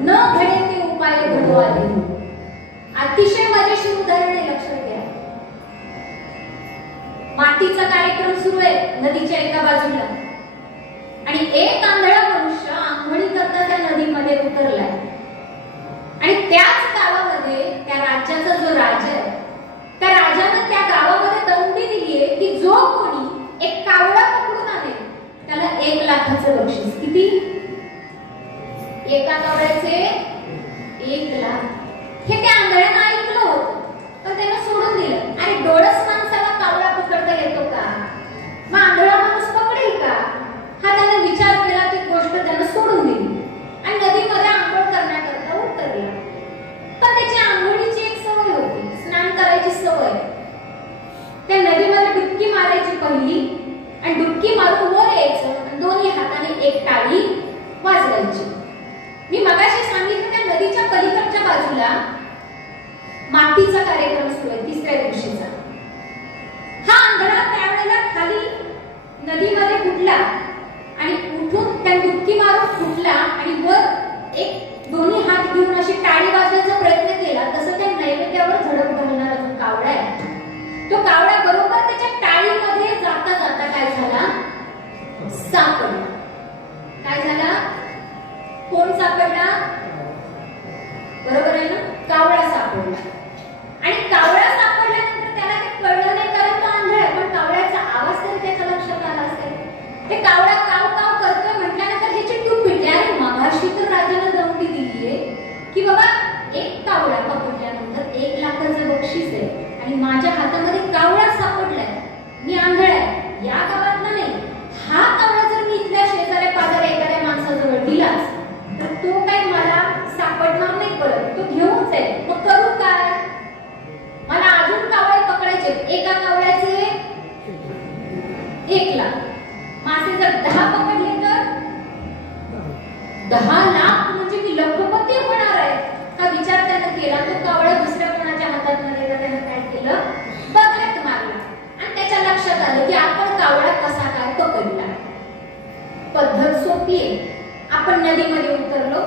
न घडे ते उपाय घडू आले. अतिशय मजेशीर उदाहरण आहे, लक्षात घ्या. मातीचा कार्यक्रम सुरू आहे नदीच्या एका बाजूला, आणि एक आंधळा मनुष्य आंघोळी करता त्या नदीमध्ये उतरलाय. आणि त्याच गावामध्ये त्या राज्याचा जो राजा आहे, त्या राजाने त्या गावामध्ये तंबी दिलीये की जो कोणी एक कावळा पकडून आणेल त्याला 1 लाखाचं बक्षीस. किती? एका कावळ्याचे 1 लाख. हे त्या आंधळ्यानं ऐकलं होतं, पण त्यानं सोडून दिलं. अरे डोळस माणसाला कावळा पकडता येतो का? मग आंधळा माणूस पकडेल का? हा त्यानं विचार केला. ती गोष्ट त्यानं सोडून दिली आणि नदीमध्ये आंघोळ करण्याकरता उतरला. पण त्याची आंघोळीची एक सवय होती, स्नान करायची सवय. त्या नदीमध्ये डुबकी मारायची पहिली, आणि डुबकी मारून वर यायचं आणि दोन्ही हाताने एक टाळी वाजवायची. मी मगाशी सांगितलं त्या नदीच्या पलीकडच्या बाजूला मातीचा कार्यक्रम सुरू आहे 3ऱ्या दिवशीचा. हा आंधळा त्यावेळेला खाली नदीमध्ये फुटला आणि उठून त्या डुबकी मारून फुटला आणि वर एक दोन्ही हात घेऊन अशी टाळी वाजवायचा प्रयत्न केला. तसं त्या नैवेद्यावर झडप घालणारा जो कावळा आहे, तो कावळा बरोबर त्याच्या टाळीमध्ये जाता जाता काय झाला? सापडला. काय झाला? कोण सापडला? बरोबर आहे ना? कावळा सापडला. आणि कावळा सापडल्यानंतर त्याला ते कळलं नाही, कारण तो आंधळा आहे, पण कावळ्याचा आवाज तरी त्याच्या लक्षात आला असेल. ते कावळा काव काव करतोय म्हटल्यानंतर ह्याची ट्यूब पिटली. अरे मगाशी तर राजाने दौंडी दिलीये की बाबा एक कावळा पकडल्यानंतर 1 लाखाचं बक्षीस आहे, आणि माझ्या हातामध्ये कावळा सापडलाय. मी आंधळा आहे, या गावातला नाही. हा कावळा जर मी इथल्या शेजाऱ्या पाजाऱ्या एखाद्या माणसाजवळ दिलाच तर तो काही मला सापडणार नाही, परत तो घेऊन जाईल. मग करू काय? मला अजून कावळे पकडायचे. एका कावळ्याचे 1 लाख. मासे जर 10 पकडले तर 10 लाख, म्हणजे मी लखपती होणार आहे. हा विचार त्यानं केला. तो कावळा दुसऱ्या कोणाच्या हातात न देता त्यानं काय केलं? बगल्यात मारला. आणि त्याच्या लक्षात आलं की आपण कावळा कसा काय पकडला. पद्धत सोपी आहे. आपण नदीमध्ये उतरलो.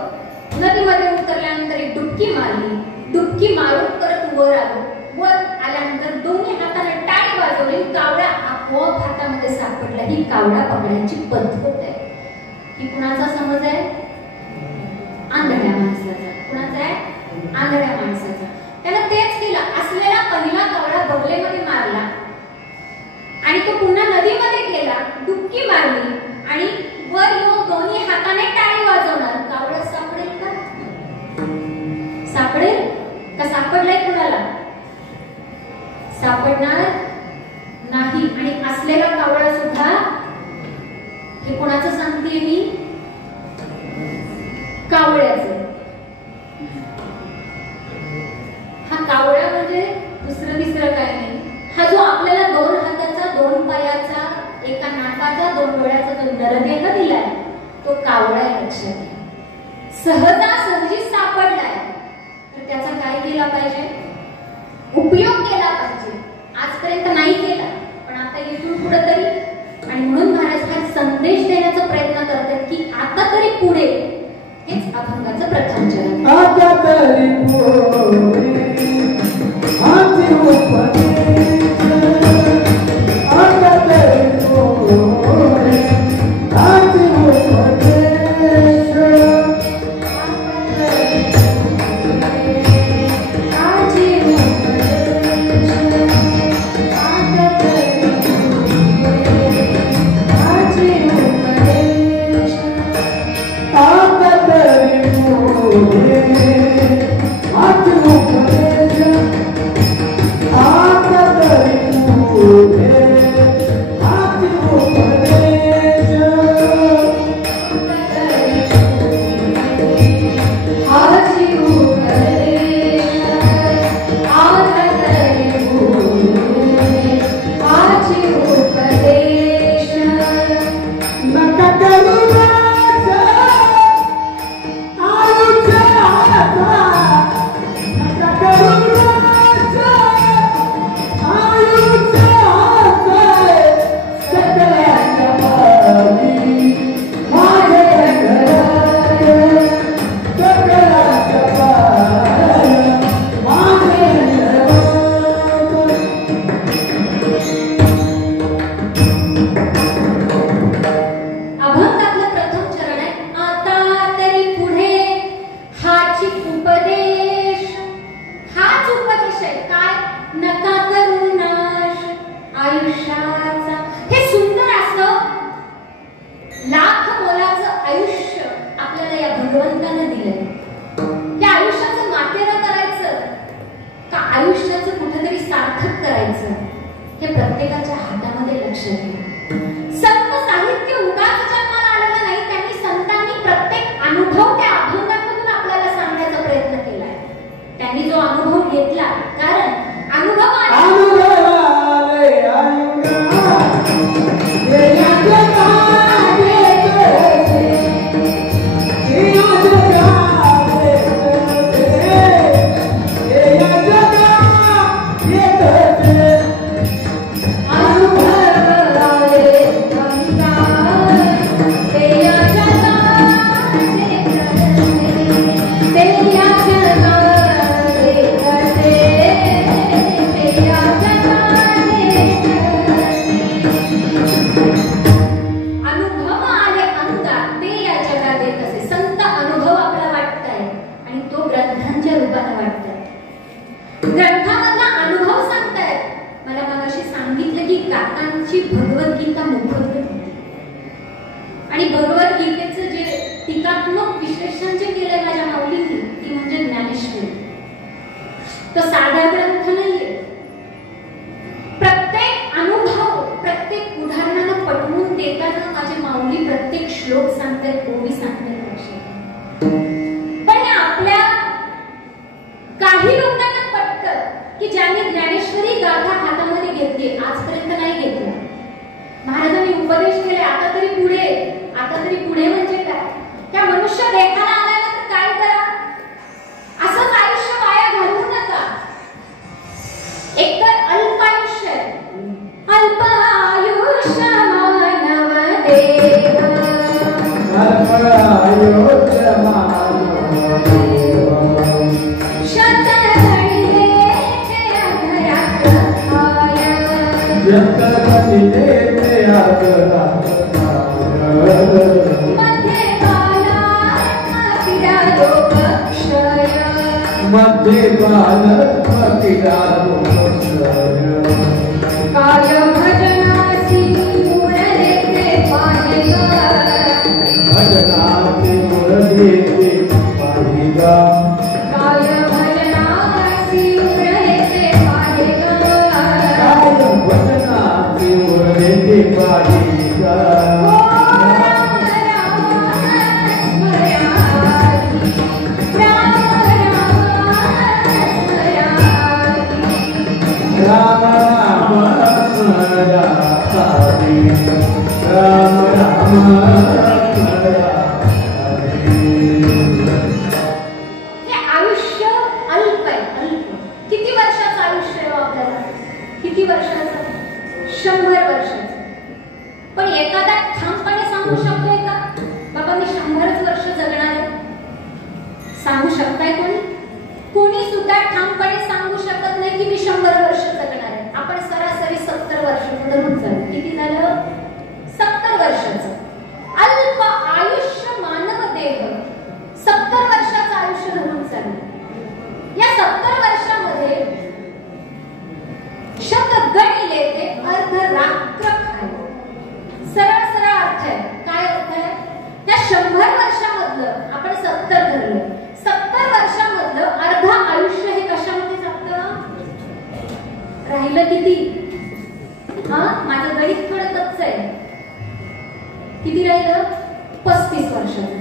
नदीमध्ये उतरल्यानंतर एक डुबकी मारली. डुबकी मारून परत वर आलो. वर आल्यानंतर दोन्ही हाताने टाळी वाजवली. कावळा आपोआप हातामध्ये सापडला. ही कावळा पकडायची पद्धत आहे. ही कुणाचा समज आहे? आंधळ्या माणसाचा. कुणाचा आहे? आंधळ्या माणसाचा. त्यानं तेच केलं. असलेला पहिला कावळा बगलेमध्ये मारला आणि तो पुन्हा नदीमध्ये गेला. डुबकी मारली आणि वर येऊन दोन्ही हाताने टाळी वाजवणार. कावळा सापडेल का? सापडेल का? सापडलाय कुणाला? सापडणार नाही. आणि असलेला कावळा सुद्धा, हे कोणाचं सांगते मी? कावळ्याचं. हा कावळा म्हणजे दुसरं तिसरं काही नाही. हा जो आपल्याला 2 हाताचा 2 पायाचा नाकाचा 2 डोळ्याचा जो नरदेह दिलाय तो कावळा लक्षात घ्या. सहजासहजी सापडलाय तर त्याचा काय केला पाहिजे? उपयोग केला पाहिजे. आजपर्यंत नाही केला पण आता इथून पुढे तरी. आणि म्हणून महाराज हा संदेश देण्याचा प्रयत्न करतात की आता तरी पुढे. हेच अभंगाचं प्रथम चरण. आता तरी पुढे आती उपदेश, आता तरी पुढे आती उपदेश, आजी उपदेश, आता तरी आजी उपदेश, आता तरी पुढे आती उपदेश, आता तरी पुढे आती उपदेश, आजी उपदेश, आता तरी आजी उपदेश. नका करू नाच, आयुष्य आता, नका करू नाच, आयुष्य आता, सकलाच्या पावी माझ्या घरात, सकलाच्या पावी माझ्या घरात. अभंगातलं प्रथम चरण आहे आता तरी पुढे हाची उपदेश. हाच उपदेश आहे काय? नका करू नाश आयुष्याचा. हे सुंदर असं लाख मोलाचं आयुष्य आपल्याला या भगवंतानं दिलंय. त्या आयुष्याचं मातेनं करायचं का आयुष्याचं कुठेतरी सार्थक करायचं हे प्रत्येकाच्या हातामध्ये लक्ष आहे. संत साहित्य उगाच जन्माला आलेलं नाही. त्यांनी संतांनी प्रत्येक अनुभव त्या अभंगातून आपल्याला सांगण्याचा प्रयत्न केलाय. त्यांनी जो अनुभव घेतला कारण अनुभव आले. अनुराले आयुरा, या जगाले करते, या जगाले करते, या जगाले करते. अनुभव आले अंगार, ते या जगाले करते, ते या जगाले करते, ते या जगाले करते. अनुभव आले अंगार, ते या जगात येत असे. संत अनुभव आपला वाटताय आणि तो ग्रंथांच्या रूपाने वाटताय. ग्रंथामधला अनुभव सांगतायत. मला मगाशी सांगितलं की काकांची भगवद्गीता मोफत होती आणि भगवद्गीतेचं जे टीकात्मक विश्लेषण जे केलंय माझ्या माऊलींनी ती म्हणजे ज्ञानेश्वरी. तो साधा ग्रंथ नाहीये. प्रत्येक अनुभव प्रत्येक उदाहरणानं पटवून देताना माझी माऊली प्रत्येक श्लोक सांगतात, ओवी सांगतात लक्षात. पण हे आपल्या काही लोकांना पटतं की ज्यांनी ज्ञानेश्वरी गाथा हातामध्ये घेतली आजपर्यंत नाही घेतला. महाराजांनी उपदेश केले आता तरी पुढे. आता तरी पुढे म्हणजे काय? त्या मनुष्य देखाला आल्यानंतर काय करा? असंच आयुष्य वाया घालवू नका. एकतर अल्प आयुष्य आहे. अल्प आयुष्य मानव देव, आयुष्य मानव देव, शतघडिले ते अधरात आय, जगदिले ते आदरात आय, मध्ये कालात किडा लोक क्षय, मध्ये बालक किडा लोकक्षय, काय भजनासी उरले ते पाहिगा, भजनाची मुरली ते पाहिगा, काय भजनासी उरले ते पाहिगा, काय भजनाची मुरली ते पाहिगा. राम राम स्मरामि, राम राम स्मरामि, राम राम आयुष्य अल्प आहे, अल्प. किती वर्षाचं आयुष्य आहे आपल्याला? किती वर्षाचं? 100 वर्षाचं. पण एखादा ठामपणे सांगू शकतोय का बाबा मी 100च वर्ष जगणार आहे? सांगू शकताय कोणी? कोणी सुद्धा ठामपणे सांगू शकत नाही की मी 100 वर्ष जगणार आहे. आपण सरासरी 70 वर्ष धरून चालू. किती झालं? 70 वर्षाचं अल्प आयुष्य मानव देह 70 वर्षाचं आयुष्य धरून चालू. या 70 वर्षामध्ये शब्द गणिले ते अर्धरात्र खाय. सरळ सरळ अर्थ आहे. काय अर्थ आहे? त्या 100 वर्षामधलं आपण 70 धरलं. 70 वर्षामधलं अर्ध आयुष्य हे कशामध्ये जातं? राहिलं किती? माझं गणित थोडं कच्च आहे. किती राहिलं? 35 वर्षाचं.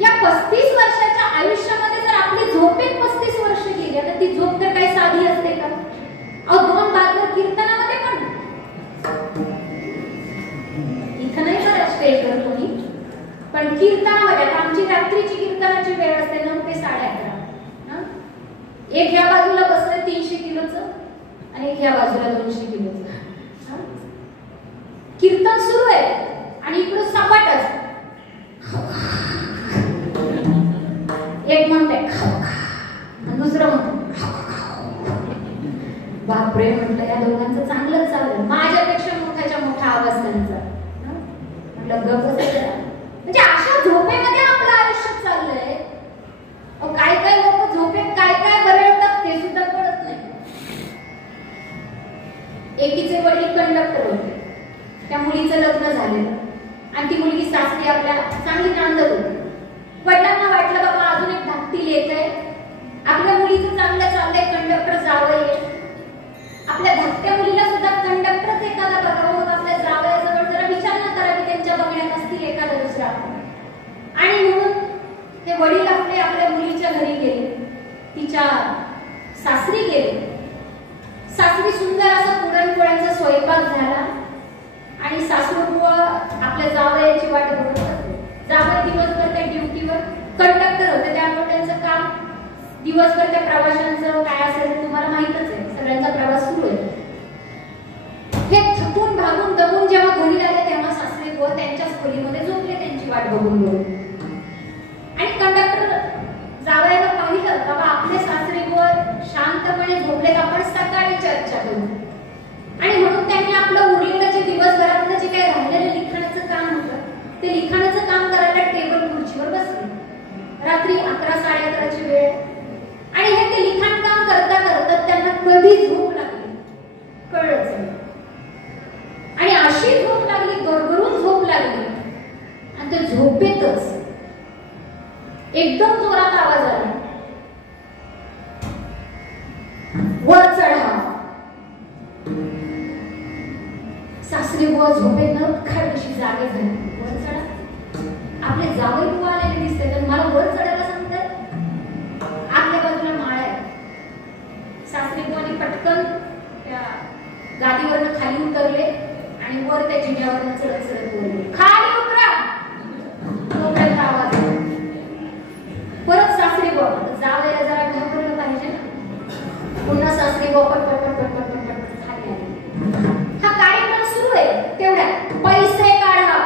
या 35 वर्षाच्या आयुष्यामध्ये जर आपली झोपेत 35 वर्ष गेली तर ती झोप तर काही साधी असते का? दोन बादर कीर्तनामध्ये पण इथं नाही बरं स्टेजवर कोणी, पण कीर्तनामध्ये आमची रात्रीची कीर्तनाची वेळ असते 9 ते 11:30. एक ह्या बाजूला बसलं 300 किलोचं आणि एक ह्या बाजूला 200 किलोचं. कीर्तन सुरू आहे आणि इकडून सपाटच एक म्हणते दुसरं म्हणतो. बापरे म्हटलं या दोघांचं चांगलंच चाललं. माझ्यापेक्षा मोठ्याच्या मोठा आवाज त्यांचा. म्हटलं गप म्हणजे अशा झोपेमध्ये आपलं आयुष्य चाललंय. काय काय लोक झोपेत काय काय बरळतात ते सुद्धा कळत नाही. एकीचे वडील कंडक्टर होते. त्या मुलीचं लग्न झालेलं आणि ती मुलगी सासरी आपल्या चांगली नांदत होती. वडिलांना वाटलं बाबा अजून एक धाकटी लेक आहे, आपल्या मुलीचं चांगलं चाललंय, कंडक्टर जावई. आपल्या धाकट्या मुलीला सुद्धा कंडक्टरच एखादा बघावं, मग आपल्या जावयाजवळ जरा विचारणा करावी त्यांच्या बघण्यात असतील एखादा दुसरा. आणि म्हणून ते वडील आपल्या मुलीच्या घरी गेले, तिच्या सासरी गेले. सासरी सुंदर असा पुरणपोळ्यांचा स्वयंपाक झाला आणि सासूबुवा आपल्या जावयाची वाट बघत होते. जावई दिवसभर त्या ड्युटीवर कंडक्टर होते, त्यामुळे त्यांचं काम दिवसभर त्या प्रवाशांचं काय असेल तुम्हाला माहितच आहे. सगळ्यांचा प्रवास सुरू आहे. हे थकून भागून दमून जेव्हा घरी आले तेव्हा सासरे बुवा त्यांच्याच खोलीमध्ये झोपले त्यांची वाट बघून बघून. आणि कंडक्टर जावयाला पाहिलं बाबा आपले सासरे बुवा शांतपणे झोपलेत, आपण सकाळी चर्चा करू. आणि म्हणून त्यांनी आपलं उरलेलं जे दिवसभरातलं जे काही राहिलेलं लिखाणाचं काम होतं ते लिखाणाचं काम करायला टेबल खुर्चीवर बसले. रात्री 11-11:30ची वेळ. आणि हे ते लिखाण काम करता करता त्यांना कधी झोप लागली कळलंच नाही. आणि अशी झोप लागली, गरगरून झोप लागली. आणि त्या झोपेतच एकदम जोरात आवाज आला, वर चढा. सासरी बुवा झोपेत न खाडीशी जागे झाले. वर चढा. आपले जावई बुवा आलेले दिसते तर मला वर चढायला सांगतात. आपल्या बाजूला माळ आहे. सासरी बुवानी पटकन त्या गादीवरनं खाली उतरले आणि वर त्या जिन्यावरनं चढत चढत बोलले, खाली उतरा. तोपर्यंत आवाज परत सासरी बुवा. जावयाला जरा घाबरलं पाहिजे ना. पुन्हा सासरी बुवा पटपट पटपट पटपट खाली आले. हा कार्यक्रम सुरू आहे तेवढ्यात पैसे काढा.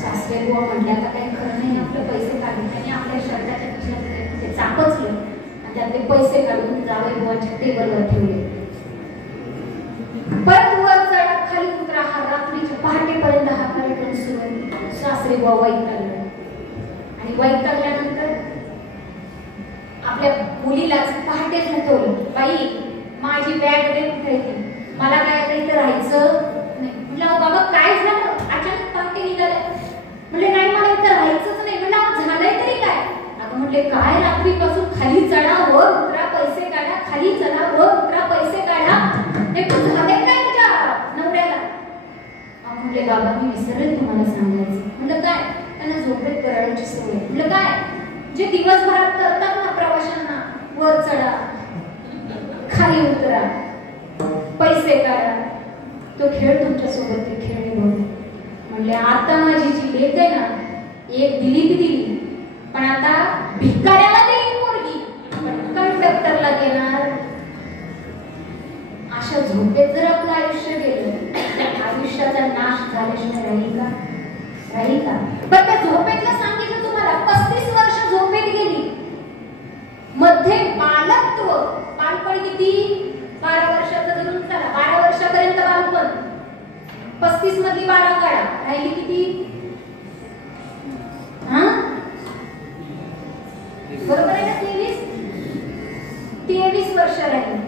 सासरे बुवा म्हटल्या का काही खरं नाही, आपले पैसे काढले. त्यांनी आपल्या शर्टाच्या खिशात ते चापचले आणि त्यातले पैसे काढून जावई बुवाच्या टेबलवर ठेवले. परत वर चढा खाली उतरा. हा रात्रीच्या पहाटेपर्यंत हा कार्यक्रम सुरू आहे. सासरे बुवा वैतागले आणि वैतागल्यानंतर आपल्या मुलीलाच पहाटे झोपवलं. बाई माझी बॅग दे, कुठे ती, मला काय आता इथं राहायचं नाही. म्हटलं बाबा काय झालं, अचानक पहाटे निघाल्या. म्हटले नाही मला इथं राहायचंच नाही. म्हटलं झालंय तरी काय? अगं म्हटले काय रात्रीपासून खाली चढा वर उतरा पैसे काढा, खाली चढा वर उतरा पैसे काढा, हे तू झालंय काय तुझ्या नवऱ्याला? म्हटले बाबा मी विसरले तुम्हाला सांगायचं. म्हटलं काय? त्यांना झोपेत करायची सवय. म्हटलं काय? जे दिवसभरात करतात ना प्रवाशांना, वर चढा खाली उतरा पैसे काढा, तो खेळ तुमच्यासोबत ते खेळणे बघ. म्हणले आता माझी जी लेक आहे ना, एक दिली ती दिली, पण आता भिकाऱ्याला देईल मुलगी, पण कंडक्टरला देणार. अशा झोपेत जर आपलं आयुष्य गेलं तर आयुष्याचा नाश झाल्याशिवाय राहील का? राहील का? पण त्या झोपेतलं सांगितलं तुम्हाला, 35 वर्ष झोपेत गेली. मध्ये बालत्व, बालपण किती? 12 वर्षाचं धरून चला, 12 वर्षापर्यंत बालपण, 35 मधली 12 काढा, राहिली किती? हा बरोबर आहे ना? 23 वर्ष राहिली.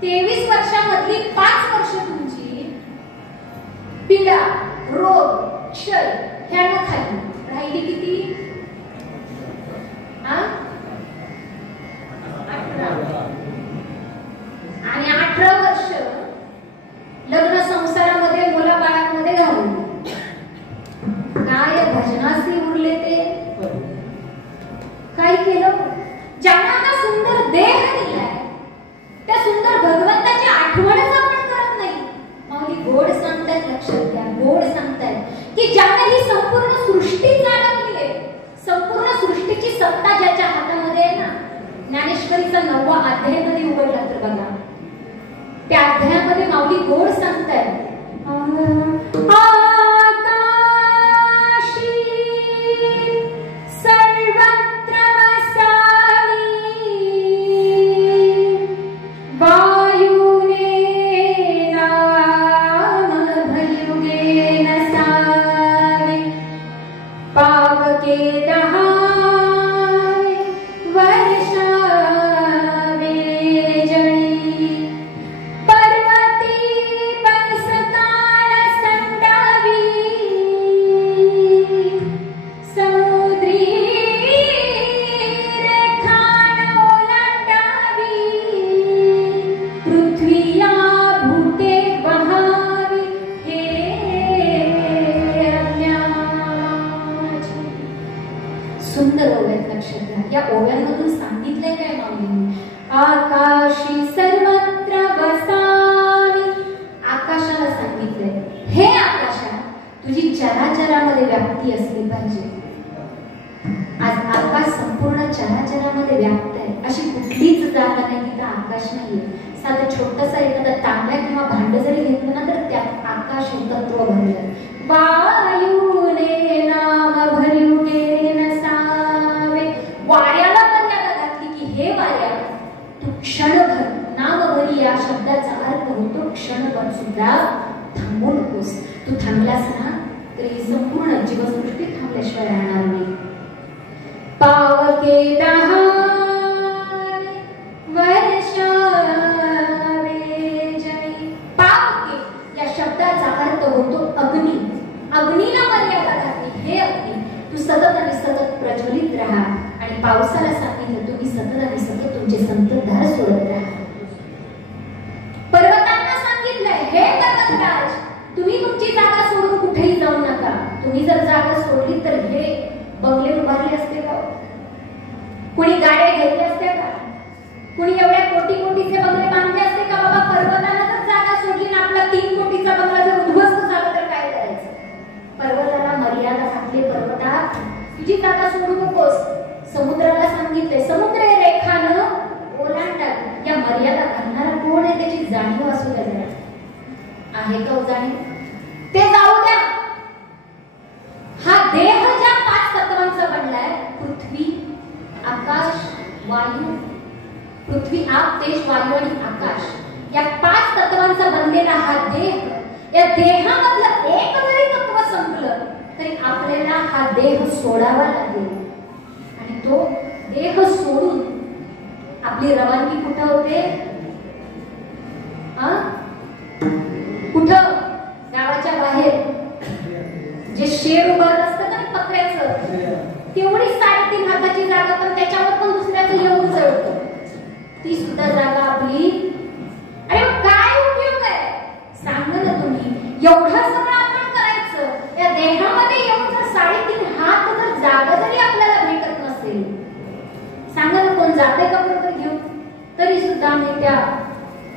23 वर्षामधली 5 वर्ष तुमची पीडा, रोग, क्षय ह्यानं खाली, राहिली किती? 18. आणि 18 वर्ष लग्न संसारामध्ये, मुलाबाळांमध्ये घालून काय भजनासी उरले ते काय केलं? ज्यांना हा सुंदर देह दिलाय त्या सुंदर भगवंताची आठवणच आपण करत नाही. माऊली गोड सांगतायत, लक्षात घ्या, गोड सांगतायत की ज्यांना ही संपूर्ण सृष्टी जाणवली आहे, संपूर्ण सृष्टीची सत्ता ज्याच्या हातामध्ये आहे ना, ज्ञानेश्वरीचा 9वा अध्याय मध्ये उघडला तर बघा, त्या अध्यायामध्ये माऊली गोड सांगतायत, आकाशी सर्वत्र वसावी. आकाशाला सांगितलंय, हे आकाशा तुझी चराचरामध्ये व्याप्ती असली पाहिजे. आज आकाश संपूर्ण चराचरामध्ये व्याप्त आहे. अशी कुठलीच जागा नाही तिथं आकाश नाहीये. साधं छोटंसं एखादा तांब्या किंवा भांड जरी घेतलं ना तर त्यात आकाश हे तत्व भरलं. वायुने नाम भरुगे नसावे. वाऱ्याला मर्यादा घातली की हे वाऱ्या तू क्षणभर, नामभरी या शब्दाचा अर्थ होतो क्षणभर सुद्धा थांबू नकोस. तू थांबलास ना तरी संपूर्ण जीवसृष्टी थांबल्याशिवाय राहणार नाही. पावके दहावे वर्षावे जणी. पावके या शब्दाचा अर्थ होतो अग्नी. अग्नीला मर्यादा घातली, हे अग्नी तू सतत आणि सतत प्रज्वलित राहा. आणि पावसाला सांगितलं तुम्ही सतत आणि सतत तुमचे संततधार सोडत राहा. पर्वतांना सांगितलंय, हे पर्वतराज तुम्ही तुमची जागा सोडून कुठेही जाऊ नका. तुम्ही जर जागा सोडली तर हे बंगले उभारले असते का? कुणी गाड्या घेतल्या असत्या का? कुणी एवढ्या कोटी कोटीचे बंगले बांधले असते का? बाबा पर्वताला जर जागा सोडली ना, आपला 3 कोटीचा बंगला जर उद्ध्वस्त झाला तर काय करायचं? पर्वताला मर्यादा घातली. पर्वता तुझी जागा सोडू नकोस. समुद्राला सांगितले, समुद्र रेखानं ओलांडतात. या मर्यादा घालणारा कोण आहे त्याची जाणीव असू द्या. आहे का जाणीव? ते जाऊ द्या. हा देह ज्या 5 तत्वांचा बनलाय, पृथ्वी, आकाश, वायू, पृथ्वी, आप, तेज, वायू आणि आकाश, या 5 तत्वांचा बनलेला हा देह, या देहामधलं एक जरी तत्व संपलं तरी आपल्याला हा देह सोडावा लागेल. आणि तो देह सोडून आपली रवानगी कुठं होते? कुठं? गावाच्या बाहेर जे शेड उभारलं असतं ना पत्र्याचं, तेवढी 3.5 हाताची जागा, पण त्याच्यावर पण दुसऱ्याचं येऊन चढतं. ती सुद्धा जागा आपली. अरे काय उपयोग आहे? सांगा ना तुम्ही. एवढं सगळं आपण करायचं, या देहामध्ये येऊन जर 3.5 हात जर जागा जरी आपल्याला भेटत नसेल, सांगा ना कोण जाते का बरोबर घेऊन? तरी सुद्धा आम्ही त्या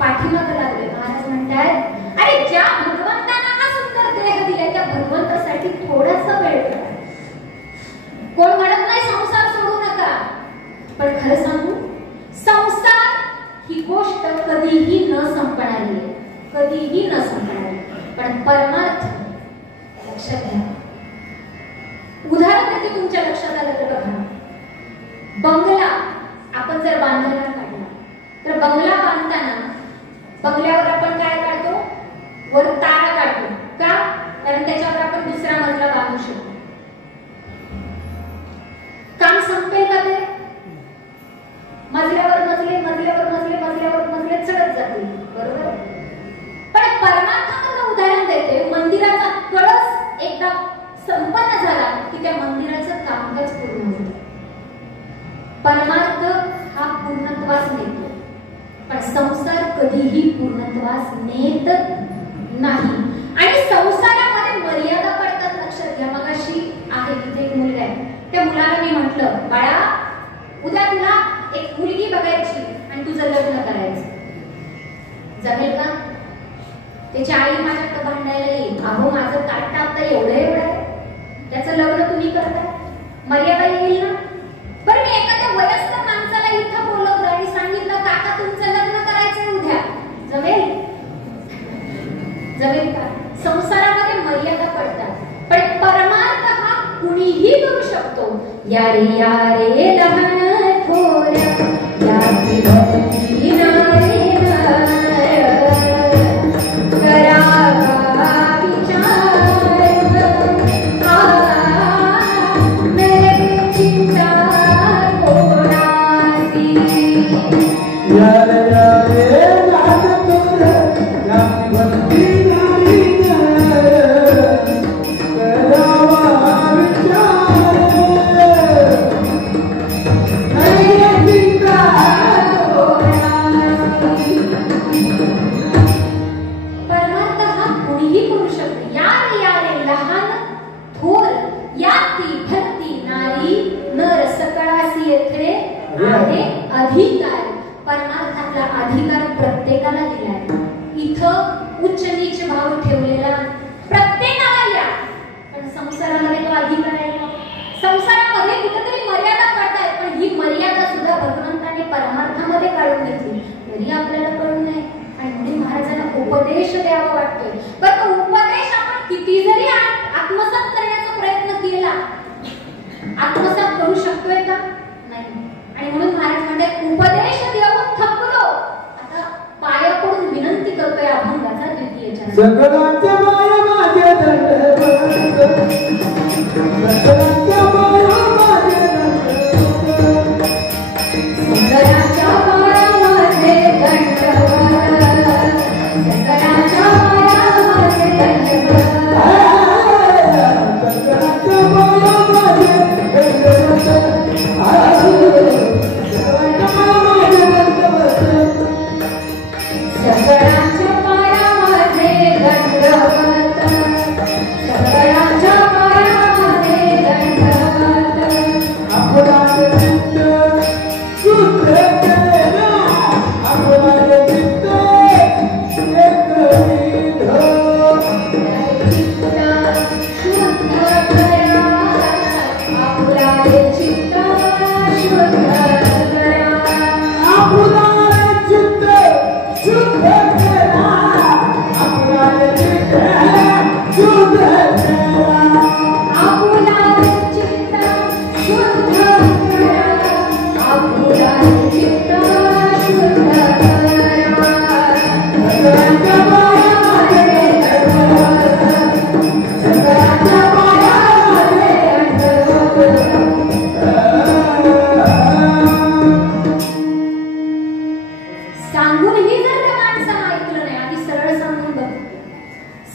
पाठीमागे लागले. महाराज म्हणतात, अरे ज्या भगवान त्या भगवंतासाठी थोडासा वेळ काढा. कोण म्हणत नाही संसार सोडू नका, पण खरं सांगू, संसार ही गोष्ट कधीही न संपणारी आहे, कधीही न संपणारी. पण परमार्थ लक्षात घ्या. उदाहरण देते, तुमच्या लक्षात आलं तर बघा, बंगला आपण जर बांधायला काढला तर बंगला बांधताना बंगल्यावर आपण काय काढतो? वर तारा काढतो. का? कारण त्याच्यावर आपण दुसरा मजला बांधू शकतो. काम संपेल का ते? मजल्यावर मजले, मजल्यावर मजले, मजल्यावर मजले चढत जातील, बरोबर? पण परमार्थाचं उदाहरण देते, मंदिराचा कळस एकदा संपन्न झाला की त्या मंदिराचं कामकाज पूर्ण होतं. परमार्थ हा पूर्णत्वास नेतो, पण संसार कधीही पूर्णत्वास नेत नाही. आणि संसारामध्ये मर्यादा पडतात, लक्षात घ्या. मगाशी आहे तिथे एक मुलगा आहे, त्या मुलाला मी म्हटलं, बाळा उद्या तुला एक मुलगी बघायची आणि तुझं लग्न करायचं, जमेल का? त्याची आई माझ्याकडे भांडायला येईल, अहो माझं ताट टाकता एवढं आहे, त्याचं लग्न तुम्ही करताय, मर्यादा येईल ना? बरं, मी एखाद्या वयस्कर माणसाला इथं बोलवलं आणि सांगितलं, काका तुमचं लग्न करायचंय उद्या, जमेल? जमेल का? संसारामध्ये मर्यादा पडतात, पण परमार्थ हा कुणीही करू शकतो. यारे यारे लहान थोर याची भक्ती नारे अधिकार. परमार्थातला अधिकार प्रत्येकाला दिलाय. इथं उच्च नीच भाव ठेवलेला प्रत्येकाला या, पण संसारामध्ये तो अधिकार आहे. संसारामध्ये कुठेतरी मर्यादा पडतायत, पण ही मर्यादा सुद्धा भगवंताने परमार्थामध्ये काढून घेतली, तरी आपल्याला कळून नाही. आणि म्हणून महाराजांना उपदेश द्यावा वाटतोय. पण तो उपदेश आपण किती जरी आत्मसात करण्याचा प्रयत्न केला, आत्मसात करू शकतोय का? नाही. आणि म्हणून महाराज म्हणतात, उपदेश देऊन थकलो, आता पाया पडून विनंती करतोय अभंगाचा द्वितीय चरण. सगळ्यांच्या माया माझ्या दंडवत, सगळ्यांच्या माया माझ्या दंडवत, सगळ्यांच्या माया माझे दंडवत, सगळ्यांच्या माया माझे दंडवत, सगळ्यांच्या माया माझ्या सगळ्यांच्या माया माझे दंडवत, सगळ्यांच्या माया माझे दंडवत, आपणाचे चित्त शुद्ध केला, आपणाचे चित्त एकविध, चित्त शुद्ध करा, आपले चित्त शुद्ध करा, आपणाचे चित्त शुद्ध केला, आपणाचे चित्त शुद्ध केला, आपले चित्त शुद्ध करा, आपले चित्त शुद्ध करा. सगळ्यांच्या माया माझे दंडवत, सगळ्यांच्या माया माझे दंडवत. सांगूनही जर त्या माणसानं ऐकलं नाही, आधी सरळ सांगून बघ.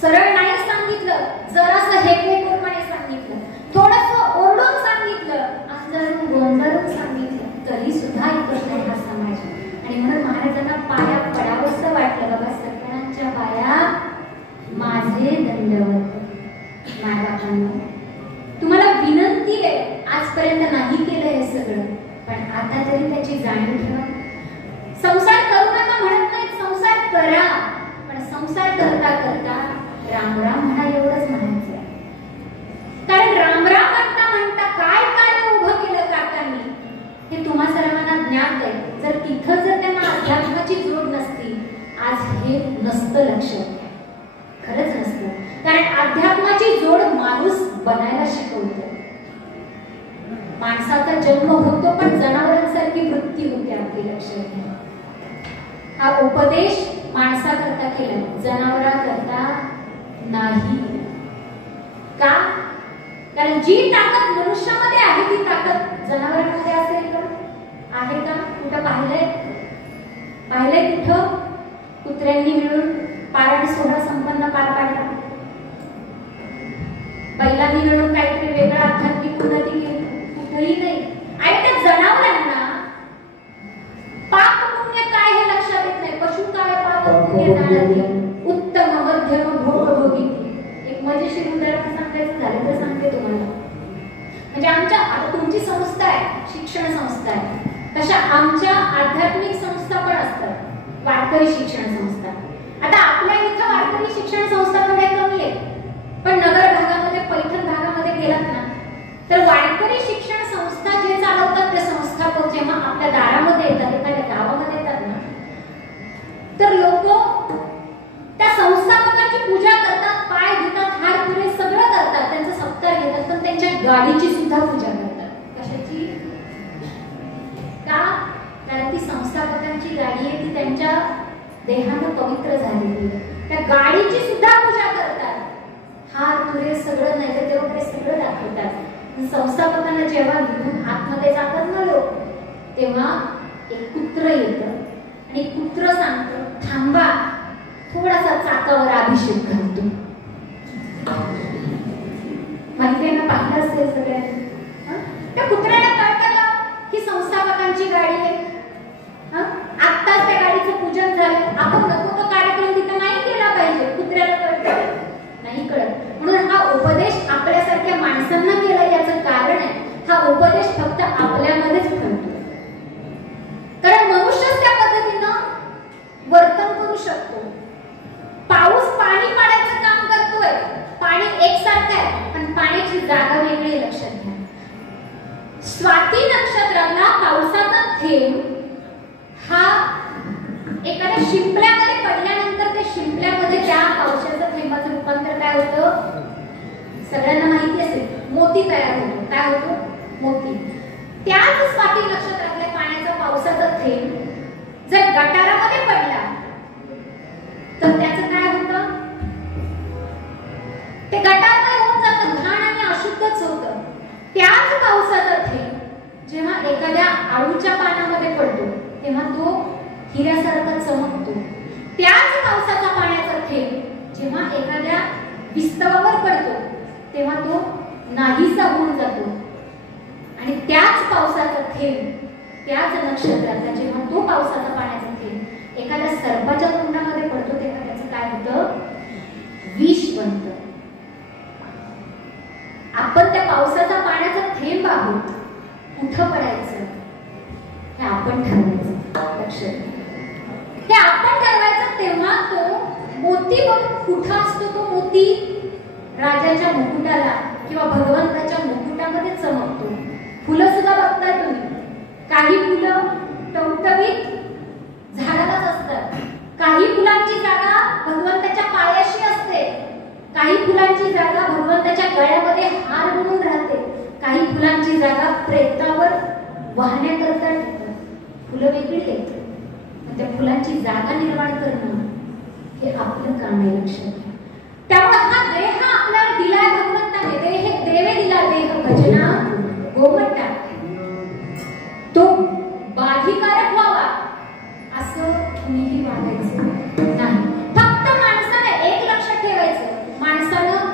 सरळ नाही सांगितलं, जरासं हेकेटोरपणे सांगितलं, थोडंसं ओरडून सांगितलं, अंधारून गोंधळून सांगितलं, तरी सुद्धा ऐकत नाही हा समाज. आणि म्हणून महाराजांना पाया पडावंसं वाटलं, बाबा सगळ्यांच्या पाया माझे दंडवत. मायबापांना तुम्हाला विनंती आहे, आजपर्यंत नाही केलं हे सगळं, पण आता तरी त्याची जाणीव ठेवा. संसार करू नका म्हणत नाही, संसार करा, पण संसार करता करता राम राम म्हणा, एवढंच म्हणायचं. अध्यात्माची जोड माणूस बनायला शिकवतं. माणसाचा जन्म होतो पण जनावरांसारखी वृत्ती होते आपली, लक्षात घ्या. हा उपदेश माणसाकरता केला, जनावरांकरता नाही. का? कारण जी ताकद मनुष्यामध्ये आहे ती ताकद जनावरांमध्ये असेल का? आहे का? कुठं पाहिलंय कुठं? कुत्र्यांनी मिळून पारायण सोहळा संपन्न पार पाडला, बैलांनी मिळून काहीतरी वेगळं आध्यात्मिक उन्नती केली, कुठेही नाही. आणि त्या जनावरांना पाप पुण्य काय हे लक्षात येत नाही. पशु काय पाप पुण्य जाणते, उत्तम मध्यम भोग भोगी. एक मजेशीर उदाहरण सांगायचं झालं तर सांगते तुम्हाला. म्हणजे आमच्या आता तुमची संस्था आहे, शिक्षण संस्था आहे, तशा आमच्या आध्यात्मिक संस्था पण असतात, वारकरी शिक्षण संस्था. आता आपल्या इथं वारकरी शिक्षण संस्था थोड्या कमी आहेत, पण नगर भागामध्ये, पैठण भागामध्ये गेलात ना तर वारकरी शिक्षण संस्था जे चालवतात ते संस्थापक जेव्हा आपल्या दारामध्ये येतात, एखाद्या गावामध्ये येतात ना, तर लोक त्या संस्थापकाची पूजा करतात, पाय धुतात, हार तुरे सगळं करतात, त्यांचा सत्कार घेतात, पण त्यांच्या गाडीची सुद्धा पूजा करतात. कशाची? का? कारण ती संस्थापकांची गाडी आहे, ती त्यांच्या देहानं पवित्र झालेली आहे. त्या गाडीची सुद्धा पूजा करतात, हार तुरे सगळं नैवेद्य वगैरे सगळं दाखवतात. संस्थापकांना जेव्हा घेऊन आतमध्ये जातात ना लोक, तेव्हा एक कुत्र येतं आणि कुत्र सांगतं, थांबा, थोडासा चाकावर अभिषेक घालतो. माहिती ना, पाहिलं असेल सगळ्यांनी. त्या कुत्र्याला कळतं का ही संस्थापकांची गाडी आहे? आत्ताच त्या गाडीचं पूजन झालं, आपण नको तो कार्यक्रम तिथं नाही केला पाहिजे. कुत्र्याला कळतं? नाही कळत. म्हणून हा उपदेश आपल्यासारख्या माणसांना केला, याचं कारण आहे हा उपदेश फक्त आपल्यामध्येच फळतो. कारण मनुष्यच त्या पद्धतीनं वर्तन करू शकतो. पाऊस पाणी पाडायचं काम करतोय, पाणी एकसारखं आहे पण पाण्याची जागा वेगळी, लक्षात घ्या. स्वाती नक्षत्रातला पावसाचा थेंब हा एखाद्या शिंपल्यामध्ये पडल्यानंतर त्या शिंपल्यामध्ये त्या पावसाच्या थेंबाचं रूपांतर काय होतं? सगळ्यांना माहिती असेल, मोती तयार होतो. काय होतो? मोती. त्याच स्वाती नक्षत्रातल्या पाण्याचा पावसाचा थेंब जर गटारामध्ये पडला तर त्याचं काय होतं? ते गटारमय होऊन जातं, घाण आणि अशुद्धच होतं. त्याच पावसाचा थेंब जेव्हा एखाद्या आळूच्या पानामध्ये पडतो तेव्हा तो हिऱ्यासारखा चमकतो. त्याच पावसाचा पाण्याचा थेंब जेव्हा एखाद्या विस्तवावर पडतो तेव्हा तो नाहीसा होऊन जातो. आणि त्याच पावसाचा थेंब, त्याच नक्षत्राचा जेव्हा तो पावसाचा पाण्याचा थेंब एखाद्या सर्पाच्या तोंडामध्ये पडतो तेव्हा त्याचं काय होतं? विष बनतं. आपण त्या पावसाचा पाण्याचा थेंब आहोत, कुठं पडायचं हे आपण ठरवायचं. लक्षात हे आपण ठरवायचं. तेव्हा तो मोती बघून कुठं असतो? तो मोती राजाच्या मुकुटाला किंवा भगवंताच्या मुकुटामध्ये चमकतो. फुलं सुद्धा बघताय तुम्ही, काही फुलं टवटवीत झाडालाच असतात, काही फुलांची जागा भगवंताच्या पायाशी असते, काही फुलांची जागा भगवंताच्या गळ्यामध्ये हार म्हणून राहते, काही फुलांची जागा प्रेतावर वाहण्याकरता ठेवतात. फुलं वेगळी आहेत, त्या फुलांची जागा निर्माण करणं हे आपलं काम आहे. लक्षात घ्या. त्यामुळे हा देह आपल्याला दिलाय भगवंताने, देवे दिला देह भजना गोमटा, तो बाधिकारक व्हावा असं कुणीही वागायचं नाही. फक्त माणसाने एक लक्षात ठेवायचं, माणसानं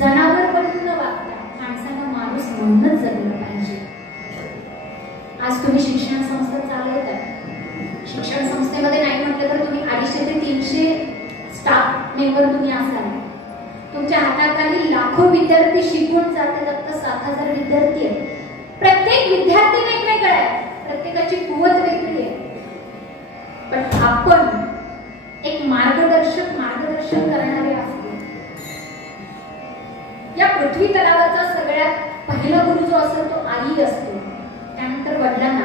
जनावर बनून न वागता माणसानं माणूस म्हणूनच जगलं पाहिजे. आज तुम्ही शिक्षण संस्था चालवताय, शिक्षण संस्थेमध्ये नाही म्हटलं तर तुम्ही 250 ते 300 स्टाफ मेंबर तुम्ही असाल. तुमच्या हाताखाली लाखो विद्यार्थी शिकून जाते, फक्त 7000 विद्यार्थी आहेत. प्रत्येक विद्यार्थी वेगवेगळा आहे, प्रत्येकाची कुवत वेगळी आहे. पण आपण एक मार्गदर्शन करणारे असतो. या पृथ्वी तलावाचा सगळ्यात पहिला गुरु जो असतो तो आई असतो, त्यानंतर वडिलांना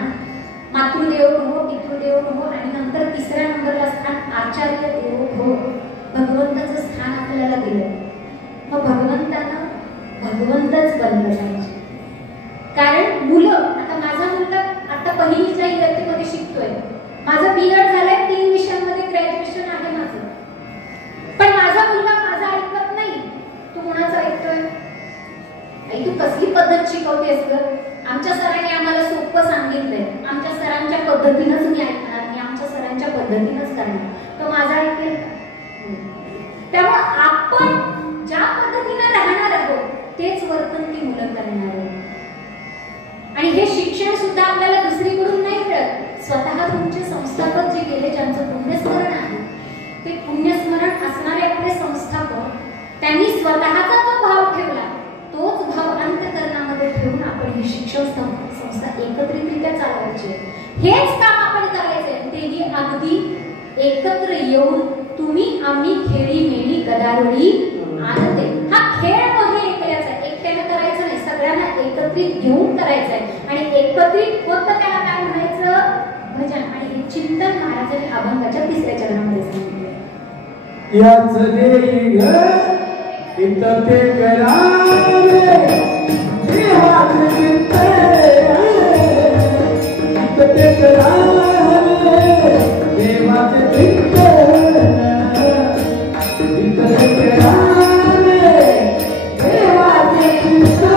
मातृदेवो भव, पितृदेवो भव आणि नंतर तिसऱ्या नंबरला स्थान आचार्य देवो भव, भगवंताचं स्थान आपल्याला दिलं. मग भगवंतानं भगवंतच बनलं पाहिजे. कारण मुलं, आता माझा मुलगा आता पहिलीच्या इयत्तेमध्ये शिकतोय, माझं B.Ed झालंय, 3 विषयांमध्ये ग्रॅज्युएशन आहे माझं. पण माझा मुलगा माझा ऐकत नाही. तू कोणाचं ऐकतोय? आई तू कसली पद्धत शिकवतेस ग? आमच्या सरांनी आम्हाला सोपं सांगितलंय, आमच्या सरांच्या पद्धतीनंच मी ऐकणार, मी आमच्या सरांच्या पद्धतीनंच करणार. तो माझा ऐकेल का? त्यामुळे आपण ज्या पद्धतीने राहणार आहोत तेच वर्तन ती मुलं करणार आहेत. आणि हे शिक्षण सुद्धा आपल्याला दुसरीकडून नाही मिळत. स्वतः तुमचे संस्थापक जे गेले, ज्यांचं पुण्यस्मरण आहे, ते पुण्यस्मरण असणारे आपले संस्थापक, त्यांनी स्वतःचा जो भाव ठेवला तोच भाव अंतःकरणामध्ये ठेवून आपण ही शिक्षण संस्था एकत्रितरित्या चालवायची. हेच काम आपण करायचंय, तेही अगदी एकत्र येऊन तुम्ही आम्ही खेळी मेळी गदारोळी आनंदे. हा खेळ म्हणजे एकट्याचा, एकट्याने करायचं नाही, सगळ्यांना एकत्रित घेऊन करायचंय. आणि एकत्रित होतं त्याला काय म्हणायचं? भजन. आणि हे चिंतन महाराजांनी अभंगाच्या 3ऱ्या चरणामध्ये सांगितलं. याच देई ग इत ते करावे देवाचे चिंतन, इत ते करावे देवाचे चिंतन, इत ते करावे देवाचे चिंतन,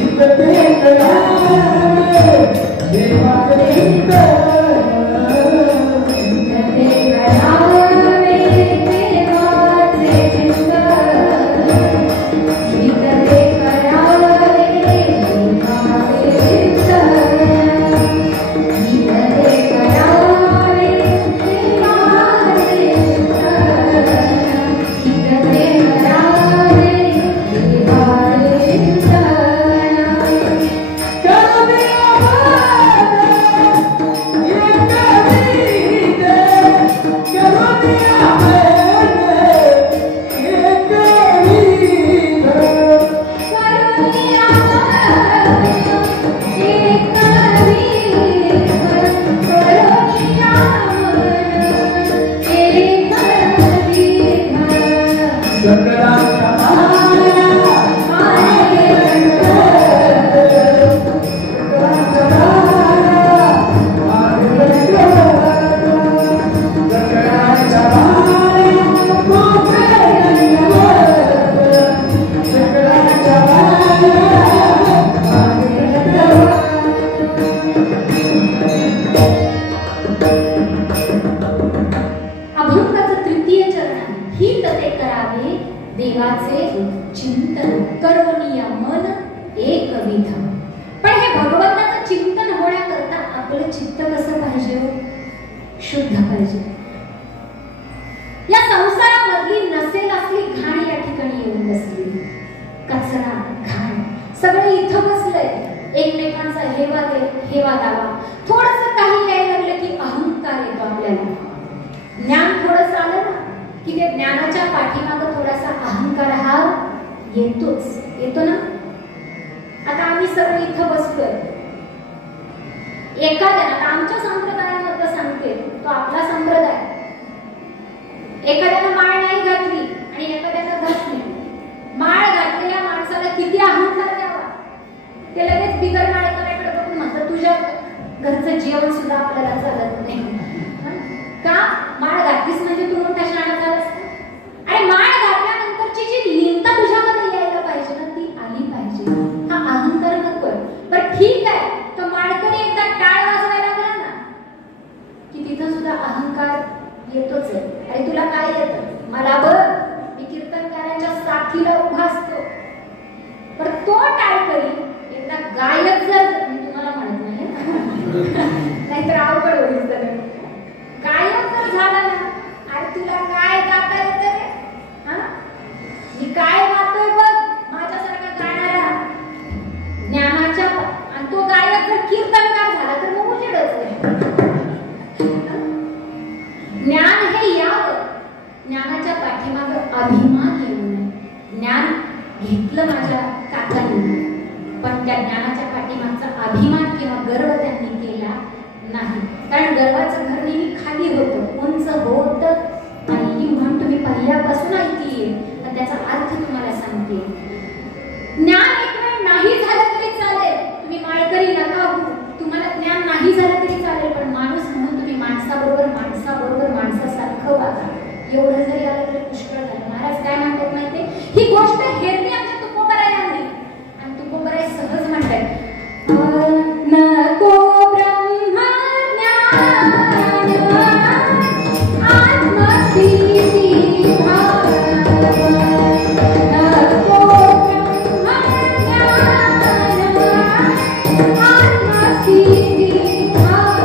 इत ते करावे देवाचे चिंतन. येतो ना? आता आम्ही सगळे इथं बसलोय, एखाद्याला, आता आमच्या संप्रदायामधलं सांगते, तो आपला संप्रदाय, एखाद्याला माळ नाही घातली आणि एखाद्याला घातली. माळ घातलेल्या माणसाला किती अहंकार द्यावा? ते लगेच बिगर माळकऱ्याकडे बघून म्हणतात तुझ्या घरचं जेवण सुद्धा आपल्याला चालत नाही. का? माळ घातलीस म्हणजे तू मोठा शहाणा झालास. आणि माळ घातल्यानंतरची जी लिंता तुझ्यामध्ये यायला पाहिजे ना, ती आली पाहिजे. हा अहंकार नकोय. बरं ठीक आहे, तो माळकरी एकदा टाळ वाजवायला लागला ना की तिथं सुद्धा अहंकार येतोच आहे. अरे तुला काय येतं? मला बघ, मी कीर्तनकारांच्या साथीला उभा असतो. पण तो टाळकरी एकदा गायक जर, मी तुम्हाला म्हणत नाही नाहीतर अवघड होईल. गायक जर झाला ना, अरे तुला काय गाता येतं रे? मी काय गातोय बघ, माझ्यासारखा गाणारा ज्ञानाच्या, आणि तो गायक जर कीर्तनकार झाला तर मग उजेडच आहे. ज्ञान हे यावं, ज्ञानाच्या पाठीमागं अभिमान येऊ नये. ज्ञान घेतलं माझ्या काकांनी, पण त्या ज्ञानाच्या पाठीमागचा अभिमान किंवा गर्व त्यांनी केला नाही. कारण गर्वाचं घर नेहमी खाली होतं, उंच होत नाही. ही म्हण तुम्ही पहिल्यापासून ऐकली. पण त्याचा अर्थ तुम्हाला सांगते. ज्ञान एक वेळ नाही झालं तरी चालेल, तुम्ही माळकरी नका हो, तुम्हाला ज्ञान नाही झालं तरी चालेल, पण माणूस म्हणून तुम्ही माणसाबरोबर माणसासारखं वागा. एवढं जरी आलं तरी पुष्कळ झालं. महाराज काय म्हणतात माहितीये, ही गोष्ट हेरली आमच्या तुकोबरायांनी, आणि तुकोबराय सहज म्हणतात, नको ब्रह्मज्ञान आत्मस्थिती भाव, नको ब्रह्मज्ञान आत्मस्थिती भाव.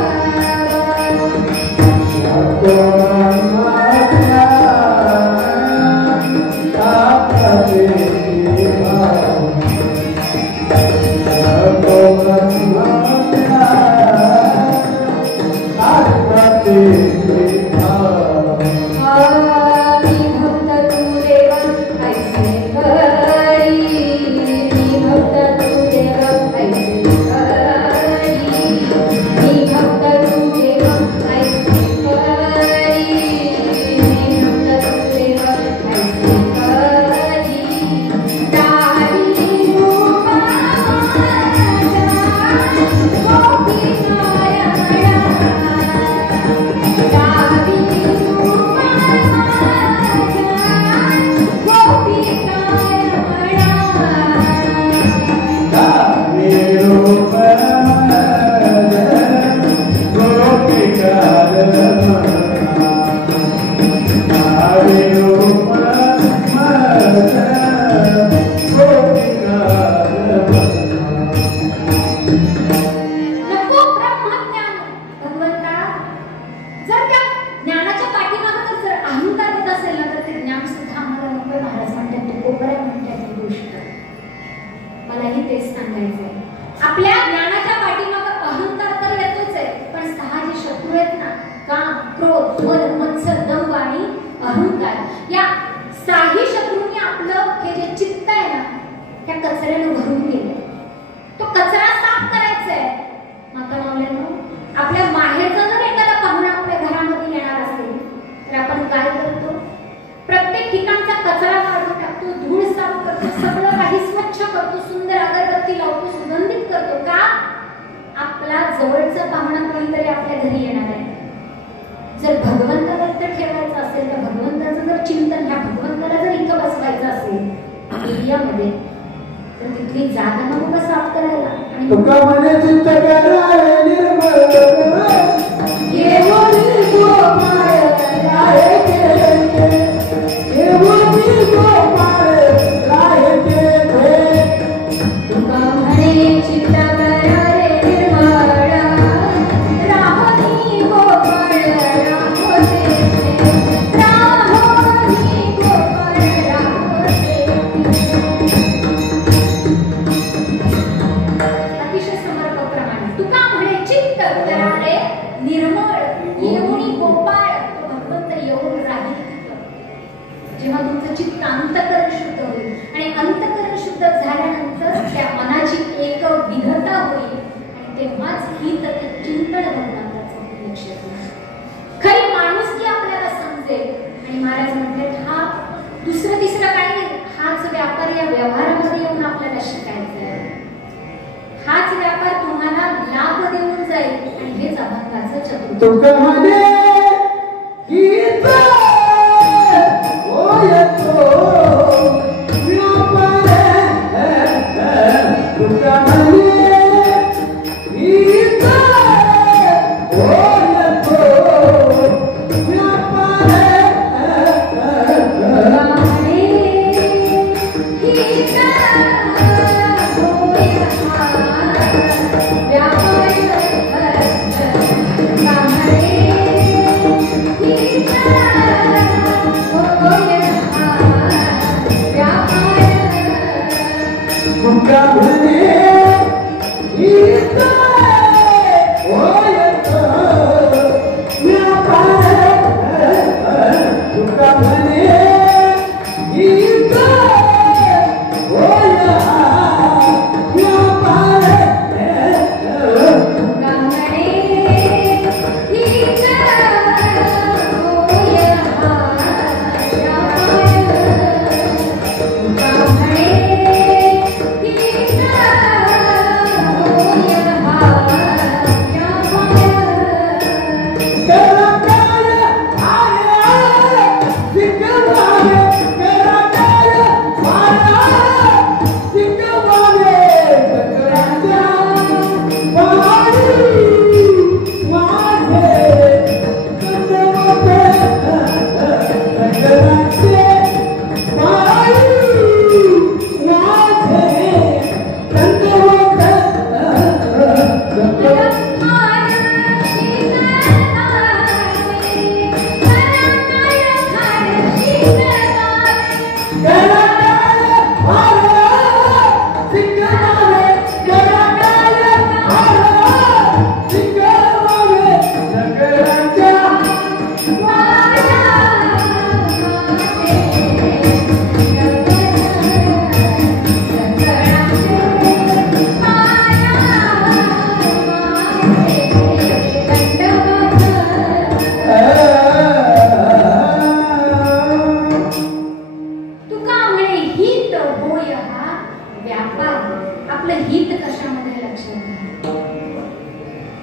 गणित कशामध्ये लक्षात घ्या.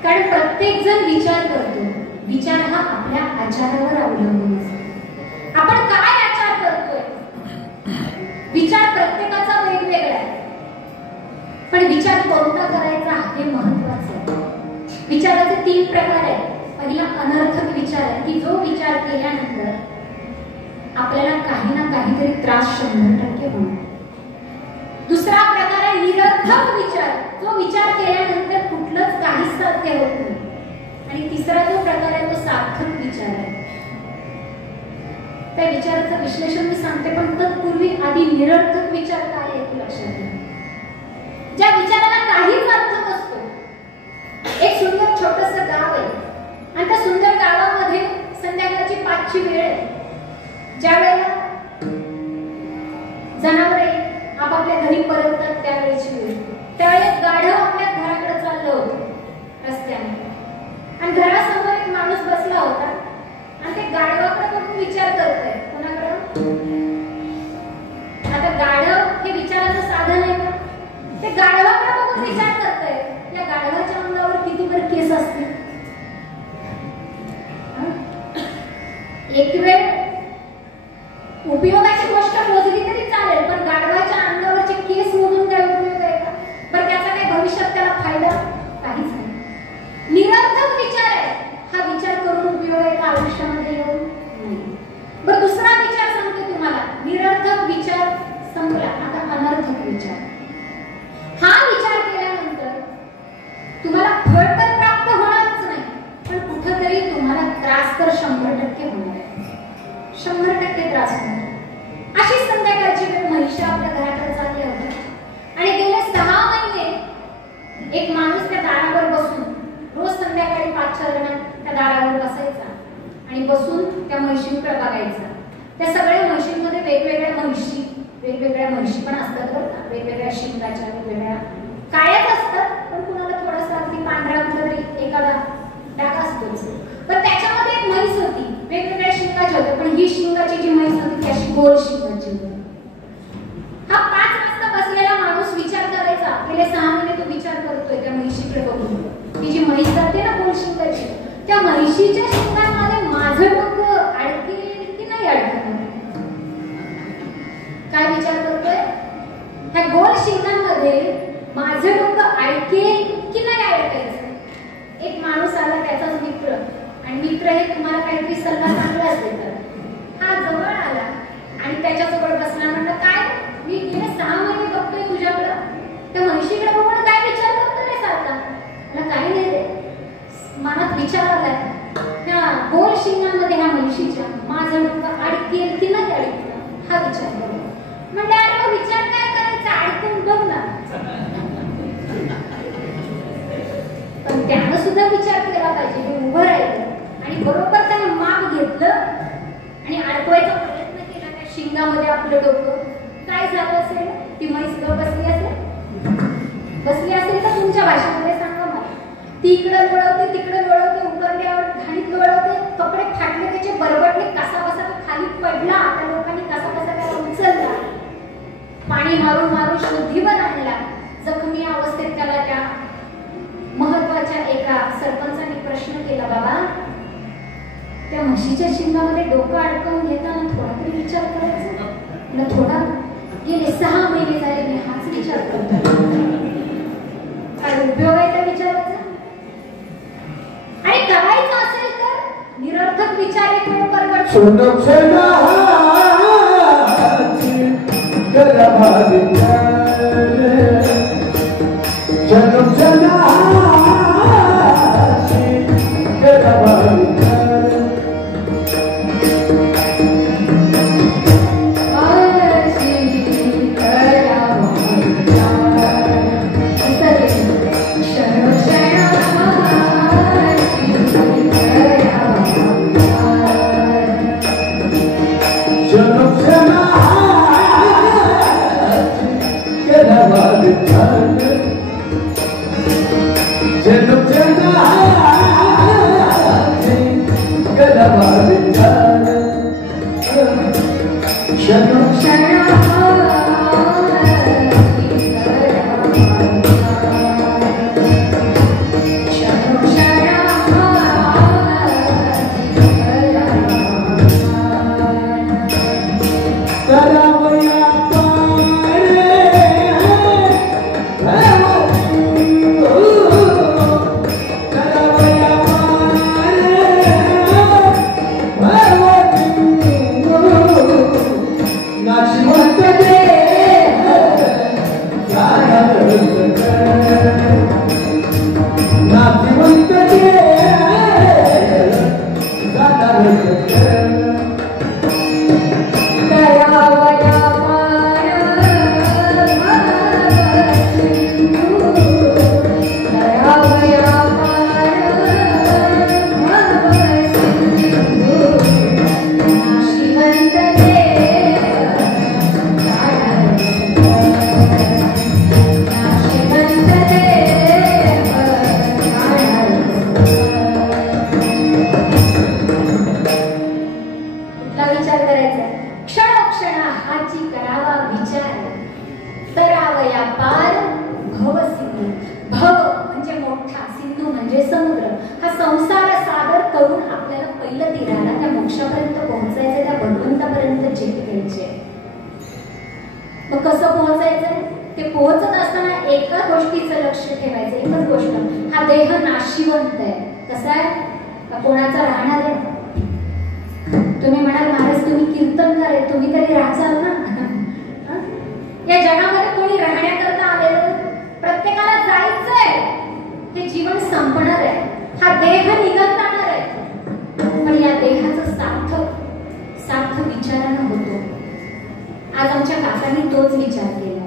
कारण प्रत्येक जण विचार करतो. विचार हा आपल्या आचारावर अवलंबून असतो. आपण काय आचार करतोय? विचार प्रत्येकाचा वेगवेगळा आहे, पण विचार कोणता करायचा हे महत्वाचं आहे. विचाराचे 3 प्रकार आहेत. पहिला अनर्थक विचार आहे की जो विचार केल्यानंतर आपल्याला काही ना काहीतरी त्रास 100% होणार. दुसरा प्रकार आहे निरर्थक विचार, जो विचार केल्यानंतर कुठलंच काहीच साध्य होत नाही. आणि तिसरा जो प्रकार आहे तो सार्थक विचार आहे. त्या विचाराचं विश्लेषण मी सांगते, पण तत्पूर्वी आधी निरर्थक विचार काय आहे ते लक्षात घ्या. ज्या विचाराला काहीच अर्थ नसतो. एक सुंदर छोटस गाव आहे आणि त्या सुंदर गावामध्ये संध्याकाळची 5ची वेळ आहे. ज्या वेळेला जनावरे आपापल्या घरी परततात त्यावेळेची वेळ. त्यावेळेस गाढव आपल्या घराकडे चाललं होतं रस्त्याने आणि घरासमोर एक माणूस बसला होता आणि ते गाढवाकडे बघून विचार करतोय. कोणाकडे? आता गाढव हे विचाराचं साधन आहे का? ते गाढवाकडे बघून विचार करतोय. या गाढवाच्या अंगावर किती भर केस असतील? एक वेळ उपयोगाची गोष्ट मोजली तरी चालेल, पण गाढवाच्या अंगावरचे केस मोजून काय उपयोग आहे का? पण त्याचा काही भविष्यात त्याला फायदा काहीच नाही. निरर्थक विचार आहे. हा विचार करून उपयोग आहे का आयुष्यामध्ये येऊन? नाही. बरं, दुसरा विचार सांगते तुम्हाला. निरर्थक विचार संपला, आता अनर्थक विचार. हा विचार केल्यानंतर तुम्हाला फळ तर प्राप्त होणारच नाही, पण कुठेतरी तुम्हाला त्रास तर 100% होणार आहे. 100% त्रास होणार. अशी संध्याकाळची वेळ महिषा आपल्या घराकडे चालले होते आणि गेले 6 महिने एक माणूस त्या दारावर बसून रोज संध्याकाळी 5च्या दरम्यान त्या दारावर बसायचा आणि बसून त्या म्हशींकडे बघायचा. त्या सगळ्या म्हशींमध्ये वेगवेगळ्या म्हशी पण असतात बरं का, वेगवेगळ्या शिंगाच्या, वेगवेगळ्या काळ्याच असतात, पण कुणाला थोडासा अगदी पांढरा असला तरी एखादा डाग असतोच. पण त्याच्यामध्ये एक म्हैस होती, वेगवेगळ्या शिंगाची होती, पण ही शिंगाची जी म्हैस होती ती अशी गोल शिंगाची होती. हा 5 वाजता बसलेला माणूस विचार करायचा. गेले 6 महिने तो विचार करतोय त्या म्हैशीकडे बघून. ती जी म्हैस जाते ना गोल शिंगाची, त्या म्हैशीच्या शिंगामध्ये माझं डोकं अडकेल की नाही अडकणार? काय विचार करतोय? ह्या गोल शिंगांमध्ये माझं डोकं अडकेल की नाही अडकायचं? एक माणूस आला, त्याचाच मित्र, आणि मित्र हे तुम्हाला काहीतरी सल्ला चांगलाच देतात. हा जवळ आला आणि त्याच्याजवळ बसला. म्हणलं, काय मी गेले 6 महिने बघतोय तुझ्याकडं, त्या म्हशीकडे बघून काय विचार करतो रे सारखा? मला काही नाही रे, मनात विचार आलाय त्या गोल शिंगांमध्ये ह्या म्हशीच्या माझं डोकं अडकेल की नाही अडकलं हा विचार करू. म्हणजे अरे विचार काय करायचा, अडकून बघ ना. पण त्यानं सुद्धा विचार केला पाहिजे. मी उभं राहिलं आणि बरोबर त्यानं माप घेतलं आणि अडकवायचा प्रयत्न केला त्या शिंगामध्ये आपलं डोकं. काय झालं असेल? ती म्हैस बसली असेल तर तुमच्या भाषेमध्ये सांगा मला. ती इकडं लोळवते, तिकडं लोळवते, उकरड्यावर घाणीत लोळवते, कपडे फाटले, त्याचे बरबडले, कसा बसा तो खाली पडला. त्या लोकांनी कसा बसा त्याला उचलला, पाणी मारून मारून शुद्धीवर आणला. जखमी अवस्थेत त्याला त्या महत्वाच्या एका सरपंचाने प्रश्न केला, बाबा त्या म्हशीच्या शिंगामध्ये डोकं अडकवून घेताना थोडा तरी विचार करायचा ना. थोडा गेले 6 महिने झाले मी हाच विचार करतो. काय उपयोग आहे त्या विचाराचा? आणि करायचं असेल तर निरर्थक विचार एक वेळ परवडतो. व्यापार भव सिंधू. भव म्हणजे मोठा, सिंधू म्हणजे समुद्र. हा संसार सागर करून आपल्याला पहिलं तीराला त्या मोक्षापर्यंत पोहोचायचं, त्या भगवंतापर्यंत जिंकायचे. मग कसं पोहोचायचं? ते पोहोचत असताना एका गोष्टीचं लक्ष ठेवायचं. एकच गोष्ट, हा देह नाशिवंत आहे. कसा आहे? का कोणाचा राहणार आहे? तुम्ही म्हणाल महाराज तुम्ही कीर्तनकार आहे, तुम्ही तरी राहचाल ना. या जगामध्ये कोणी राहण्याकरता आलेलं? प्रत्येकाला जायचंय. हे जीवन संपणार आहे, हा देह निघत जाणार आहे. पण या देहाचं सार्थ विचारानं होतो. आज आमच्या काकांनी तोच विचार केला.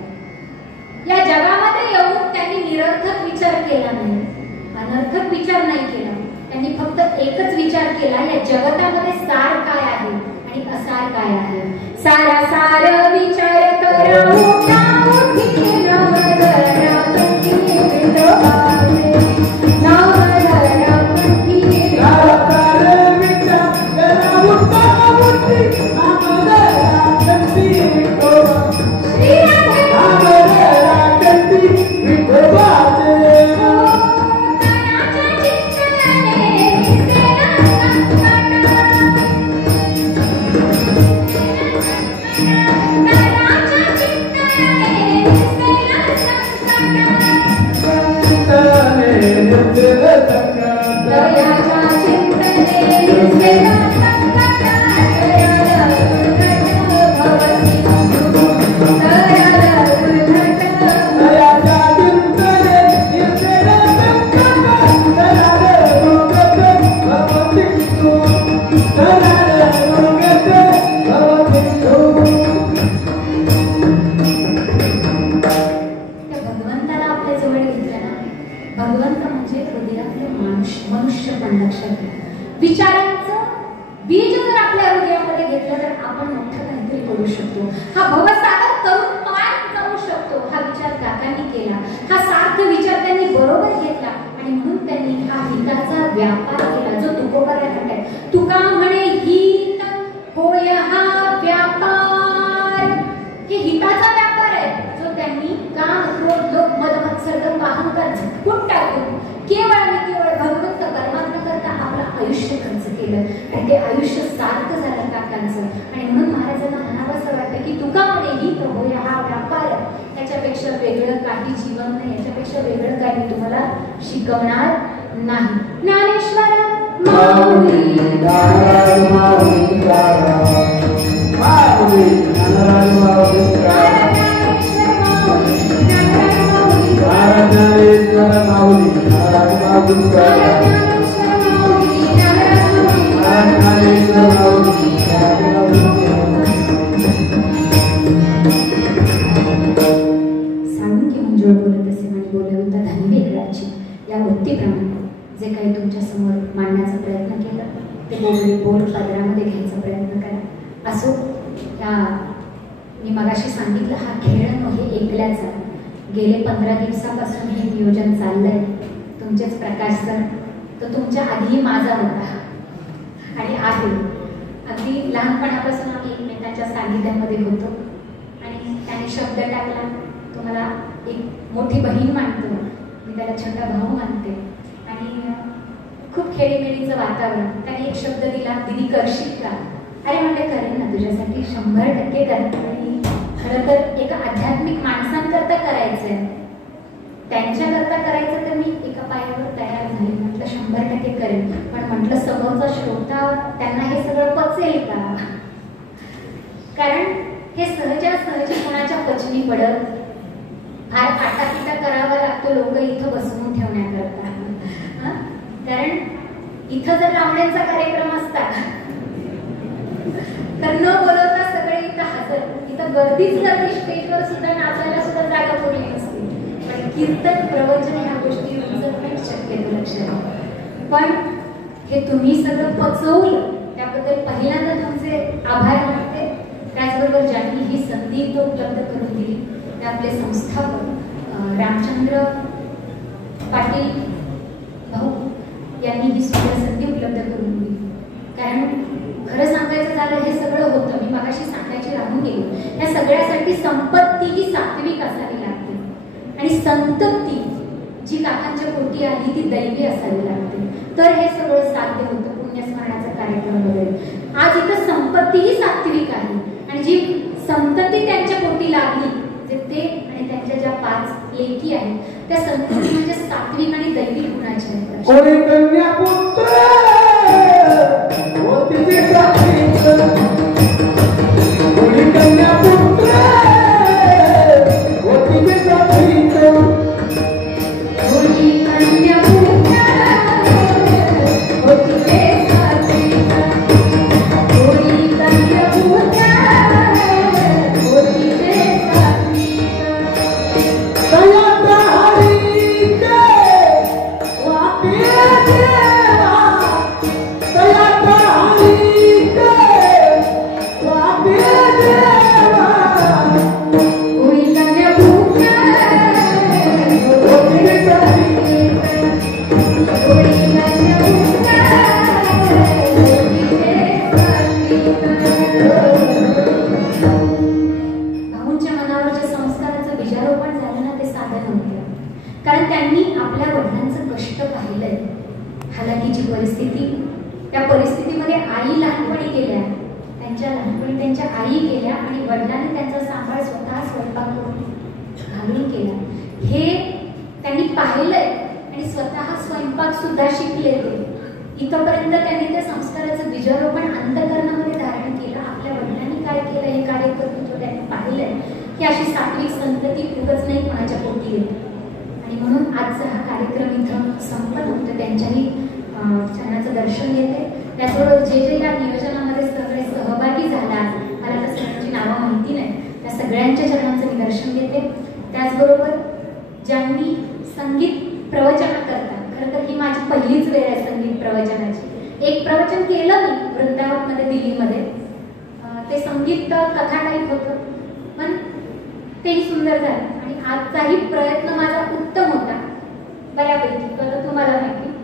या जगामध्ये येऊन त्यांनी निरर्थक विचार केला नाही, अनर्थक विचार नाही केला. त्यांनी फक्त एकच विचार केला, या जगतामध्ये सार काय आहे आणि असार काय आहे. सारा सार विचार करा मोठा मोठी नाव धरा पंथी विठोबाचे. नाव धरा पंथी विठोबाचे. विचार करा मोठा मोठी नाव धरा पंथी विठोबाचे. श्री राधे नाव धरा पंथी विठोबाचे. विचारांचं बीज जर आपल्या हृदयामध्ये घेतलं तर आपण मोठं काहीतरी करू शकतो. हा भवसागर तरुण पार जाऊ शकतो. हा विचार काकांनी केला, हा सार्थ विचार त्यांनी बरोबर घेतला आणि म्हणून त्यांनी हा हिताचा व्यापार केला, जो तुकोबाला म्हणतात. तुका म्हणे हित होय हा व्यापार. हे हिताचा व्यापार आहे, जो त्यांनी काम, क्रोध, लोभ, मद, मत्सर, अहंकार झटकून टाकून केवळ आणि केवळ भगवंत परमात्मा करता आपलं आयुष्य खर्च केलं. आणि ते आयुष्य सार्थ झालं काकांचं. आणि म्हणून महाराजांना म्हणावंसं वाटतं की तुका म्हणे हित होय हा व्यापार. त्याच्यापेक्षा वेगळं काही जीवन नाही, याच्यापेक्षा वेगळं काही मी तुम्हाला शिकवणार नाही. ज्ञानेश्वर माऊली नारायण माऊली नारायण माऊली नारायण माऊली ज्ञानेश्वर माऊली नारायण माऊली ज्ञानेश्वर माऊली नारायण माऊली ज्ञानेश्वर माऊली नारायण माऊली सांगून की मंजूळ बोलत असे आणि बोलवता धन्य वेगळाची या वृत्तीप्रमाणे जे काही तुमच्या समोर मांडण्याचा प्रयत्न केला ते बोल पदरामध्ये घ्यायचा प्रयत्न करा. असो, मी मगाशी सांगितलं हा खेळ हे ऐकल्याचा. गेले 15 दिवसापासून हे नियोजन चाललंय. तुमचेच प्रकाश सर तो तुमच्या आधीही माझा होता आणि आहे. अगदी लहानपणापासून आम्ही एकमेकांच्या सानिध्यामध्ये होतो आणि त्याने शब्द टाकला. तुम्हाला एक मोठी बहीण मानतो, मी त्याला छोटा भाऊ मानते. आणि खूप खेळीमेळीचं वातावरण. त्याने एक शब्द दिला, दीदी करशील का? अरे म्हणजे करेन ना, तुझ्यासाठी 100% करते. आणि खरं तर एका आध्यात्मिक माणसांकरता करायचंय, त्यांच्याकरता करायचं तर मी एका पायावर तयार झाले. म्हटलं 100% करेन. पण म्हटलं समोरचा श्रोता त्यांना हे सगळं पचेल का? कारण हे सहजासहजी कोणाच्या पचनी पडत. फार आटापिटा करावा लागतो लोक इथं बसवून ठेवण्याकरता. कारण इथं जर लावण्याचा कार्यक्रम असता तर न बोलवता सगळे इथं हजर. इथं गर्दीच गर्दी, स्टेजवर सुद्धा नाचायला सुद्धा जागा पुरली नसते. पण कीर्तन, प्रवचन ह्या गोष्टी नाही शक्यतो लक्षात. पण हे तुम्ही सगळं पचवलं त्याबद्दल पहिल्यांदा तुमचे आभार मानते. त्याचबरोबर ज्यांनी ही संधी उपलब्ध करून दिली ते आपले संस्थापक रामचंद्र पाटील भाऊ यांनी ही सुद्धा संधी उपलब्ध करून दिली. कारण खरं सांगायचं झालं हे सगळं होतं, मी मगाशी सांगायची राहून गेलो. या सगळ्यासाठी संपत्ती ही सात्विक असावी लागते. संतप्ती जी काकांच्या पोटी आली ती दैवी असावी लागते, तर हे सगळं साध्य होतं पुण्यस्मरणाचा कार्यक्रम वगैरे. आज इथं संपत्तीही सात्विक आहे आणि जी संतती त्यांच्या पोटी लागली जे ते आणि त्यांच्या ज्या 5 लेकी आहेत त्या संतती म्हणजे सात्विक आणि दैवी गुणाच्या आहेत. कोणी कन्या पुत्र होती सात्विक, कोणी कन्या पुत्र होती सात्विक, कोणी कन्या पुत्र होती सात्विक, कोणी कन्या पुत्र होती सात्विक. दयाचा हरी के वाटे देवा, दयाचा हरी के वाटे देवा, कोणी कन्या पुत्र होती सात्विक, कोणी कन्या पुत्र होती सात्विक. भाऊंच्या मनावर जे संस्काराचं बीजारोपण झालं ना ते साधं नव्हतं, कारण त्यांनी आपल्या वडिलांचं कष्ट पाहिलंय, हालाकीची परिस्थिती. त्या परिस्थितीमध्ये आई लहानपणी गेल्या, त्यांच्या लहानपणी त्यांच्या आई गेल्या आणि वडिलांनी त्यांचा सांभाळ स्वतः स्वयंपाक करून घालून केला. हे त्यांनी पाहिलंय आणि स्वतः स्वयंपाक सुद्धा शिकले. ते इथपर्यंत त्यांनी त्या संस्काराचं बीजारोपण अंतःकरणामध्ये धारण केलं. आपल्या वडिलांनी काय केलं हे कार्यकर्तृत्व त्यांनी पाहिलंय की अशी सात्विक संतती खूपच नाही कोणाच्या पोटी येते. आणि म्हणून आजचा हा कार्यक्रम इथं संपन्न होतो. त्यांच्याही चरणाचं दर्शन घेते. त्याचबरोबर जे जे या नियोजनामध्ये सगळे सहभागी झाला, मला त्या सगळ्यांची नावं माहिती नाही, त्या सगळ्यांच्या चरणांचं मी दर्शन घेते. त्याचबरोबर ज्यांनी संगीत प्रवचन करतात, खरं तर ही माझी पहिलीच वेळ आहे संगीत प्रवचनाची. एक प्रवचन केलं मी वृंदावनमध्ये दिल्लीमध्ये, ते संगीत कथा टाईप होतं पण तेही सुंदर झालं. आणि आजचाही प्रयत्न माझा उत्तम होता बऱ्यापैकी, तर तुम्हाला माहिती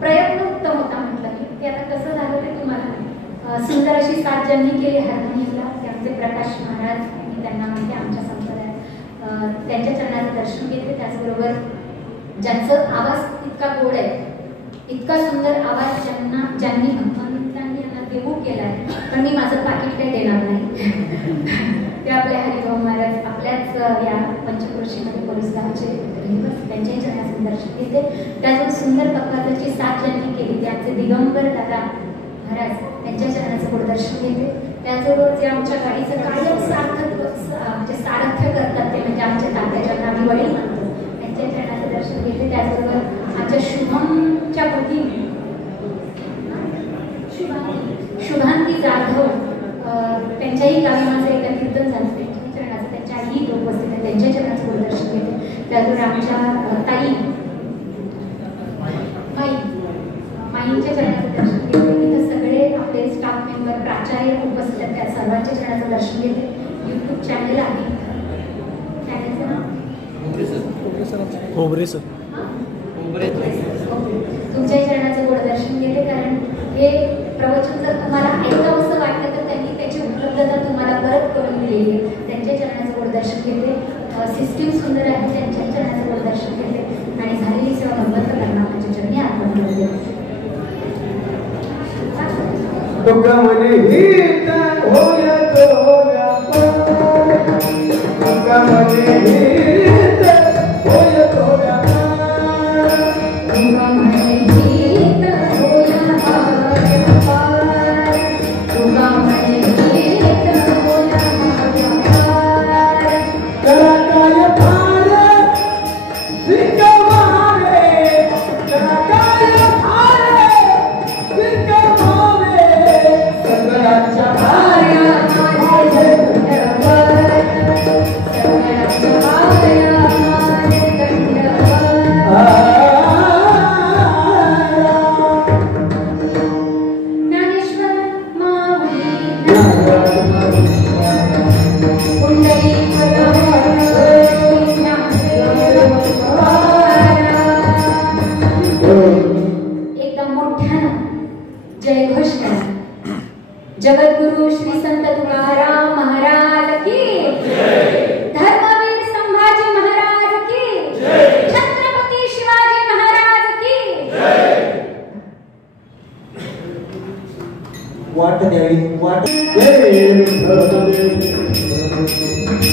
प्रयत्न उत्तम होता म्हटलं मी. ते आता कसं झालं ते तुम्हाला माहिती. सुंदर अशी साथ ज्यांनी केली हार्मोनियमला ते आमचे प्रकाश महाराज, आणि त्यांना माहिती आमच्या संप्रदायात, त्यांच्या चरणाचं दर्शन घेते. त्याचबरोबर ज्यांचं आवाज इतका गोड आहे, इतका सुंदर आवाज ज्यांनी भगवंतांनी यांना देऊ केलाय, पण मी माझं पाकिट काही देणार नाही. ते आपल्या हरिभाऊ महाराज आपल्याच या पंचक्रोशीमध्ये पोलीस गावचे त्यांच्याही चरणाचं दर्शन घेते. त्यातून सुंदर कपाताची साथ ज्यांनी केली ते आमचे दिगंबर दादा महाराज, त्यांच्या चरणाचं गोड दर्शन घेते. त्याचबरोबर जे आमच्या गाडीचं कायम सारथ्य करतात ते म्हणजे आमच्या तात्याच्या आम्ही वडील म्हणतो, त्यांच्या चरणाचं दर्शन घेते. त्याचबरोबर आमच्या शुभमच्या पती शुभांती जाधव, त्यांच्याही गावी माझं एकदा कीर्तन झालं, त्यांच्या चरणाचं त्यांच्या आईही उपस्थित आहे, त्यांच्या चरणाचं गोड दर्शन घेते. त्याचबरोबर आमच्या ताई माईंच्या चरणाचं दर्शन घेते. इथं सगळे आपले स्टाफ मेंबर प्राचार्य उपस्थित आहेत, त्या सर्वांच्या चरणाचं दर्शन घेते. यूट्यूब चॅनल आहे, चॅनलचं नाव खोबरे सर, तुमच्याही चरणाचं गोड दर्शन घेते. कारण हे प्रवचन जर तुम्हाला ऐकावंसं वाटलं तर त्यांनी त्याची उपलब्धता तुम्हाला परत करून दिलेली आहे. त्यांच्या चरणाचं गोड दर्शन घेते. सिस्टीम सुंदर आहे, त्यांच्या चरणाचं गोड दर्शन घेते. आणि झालेली सेवा भगवंत करण्याच्या चरणी अर्पण करते. Bye.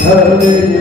तुका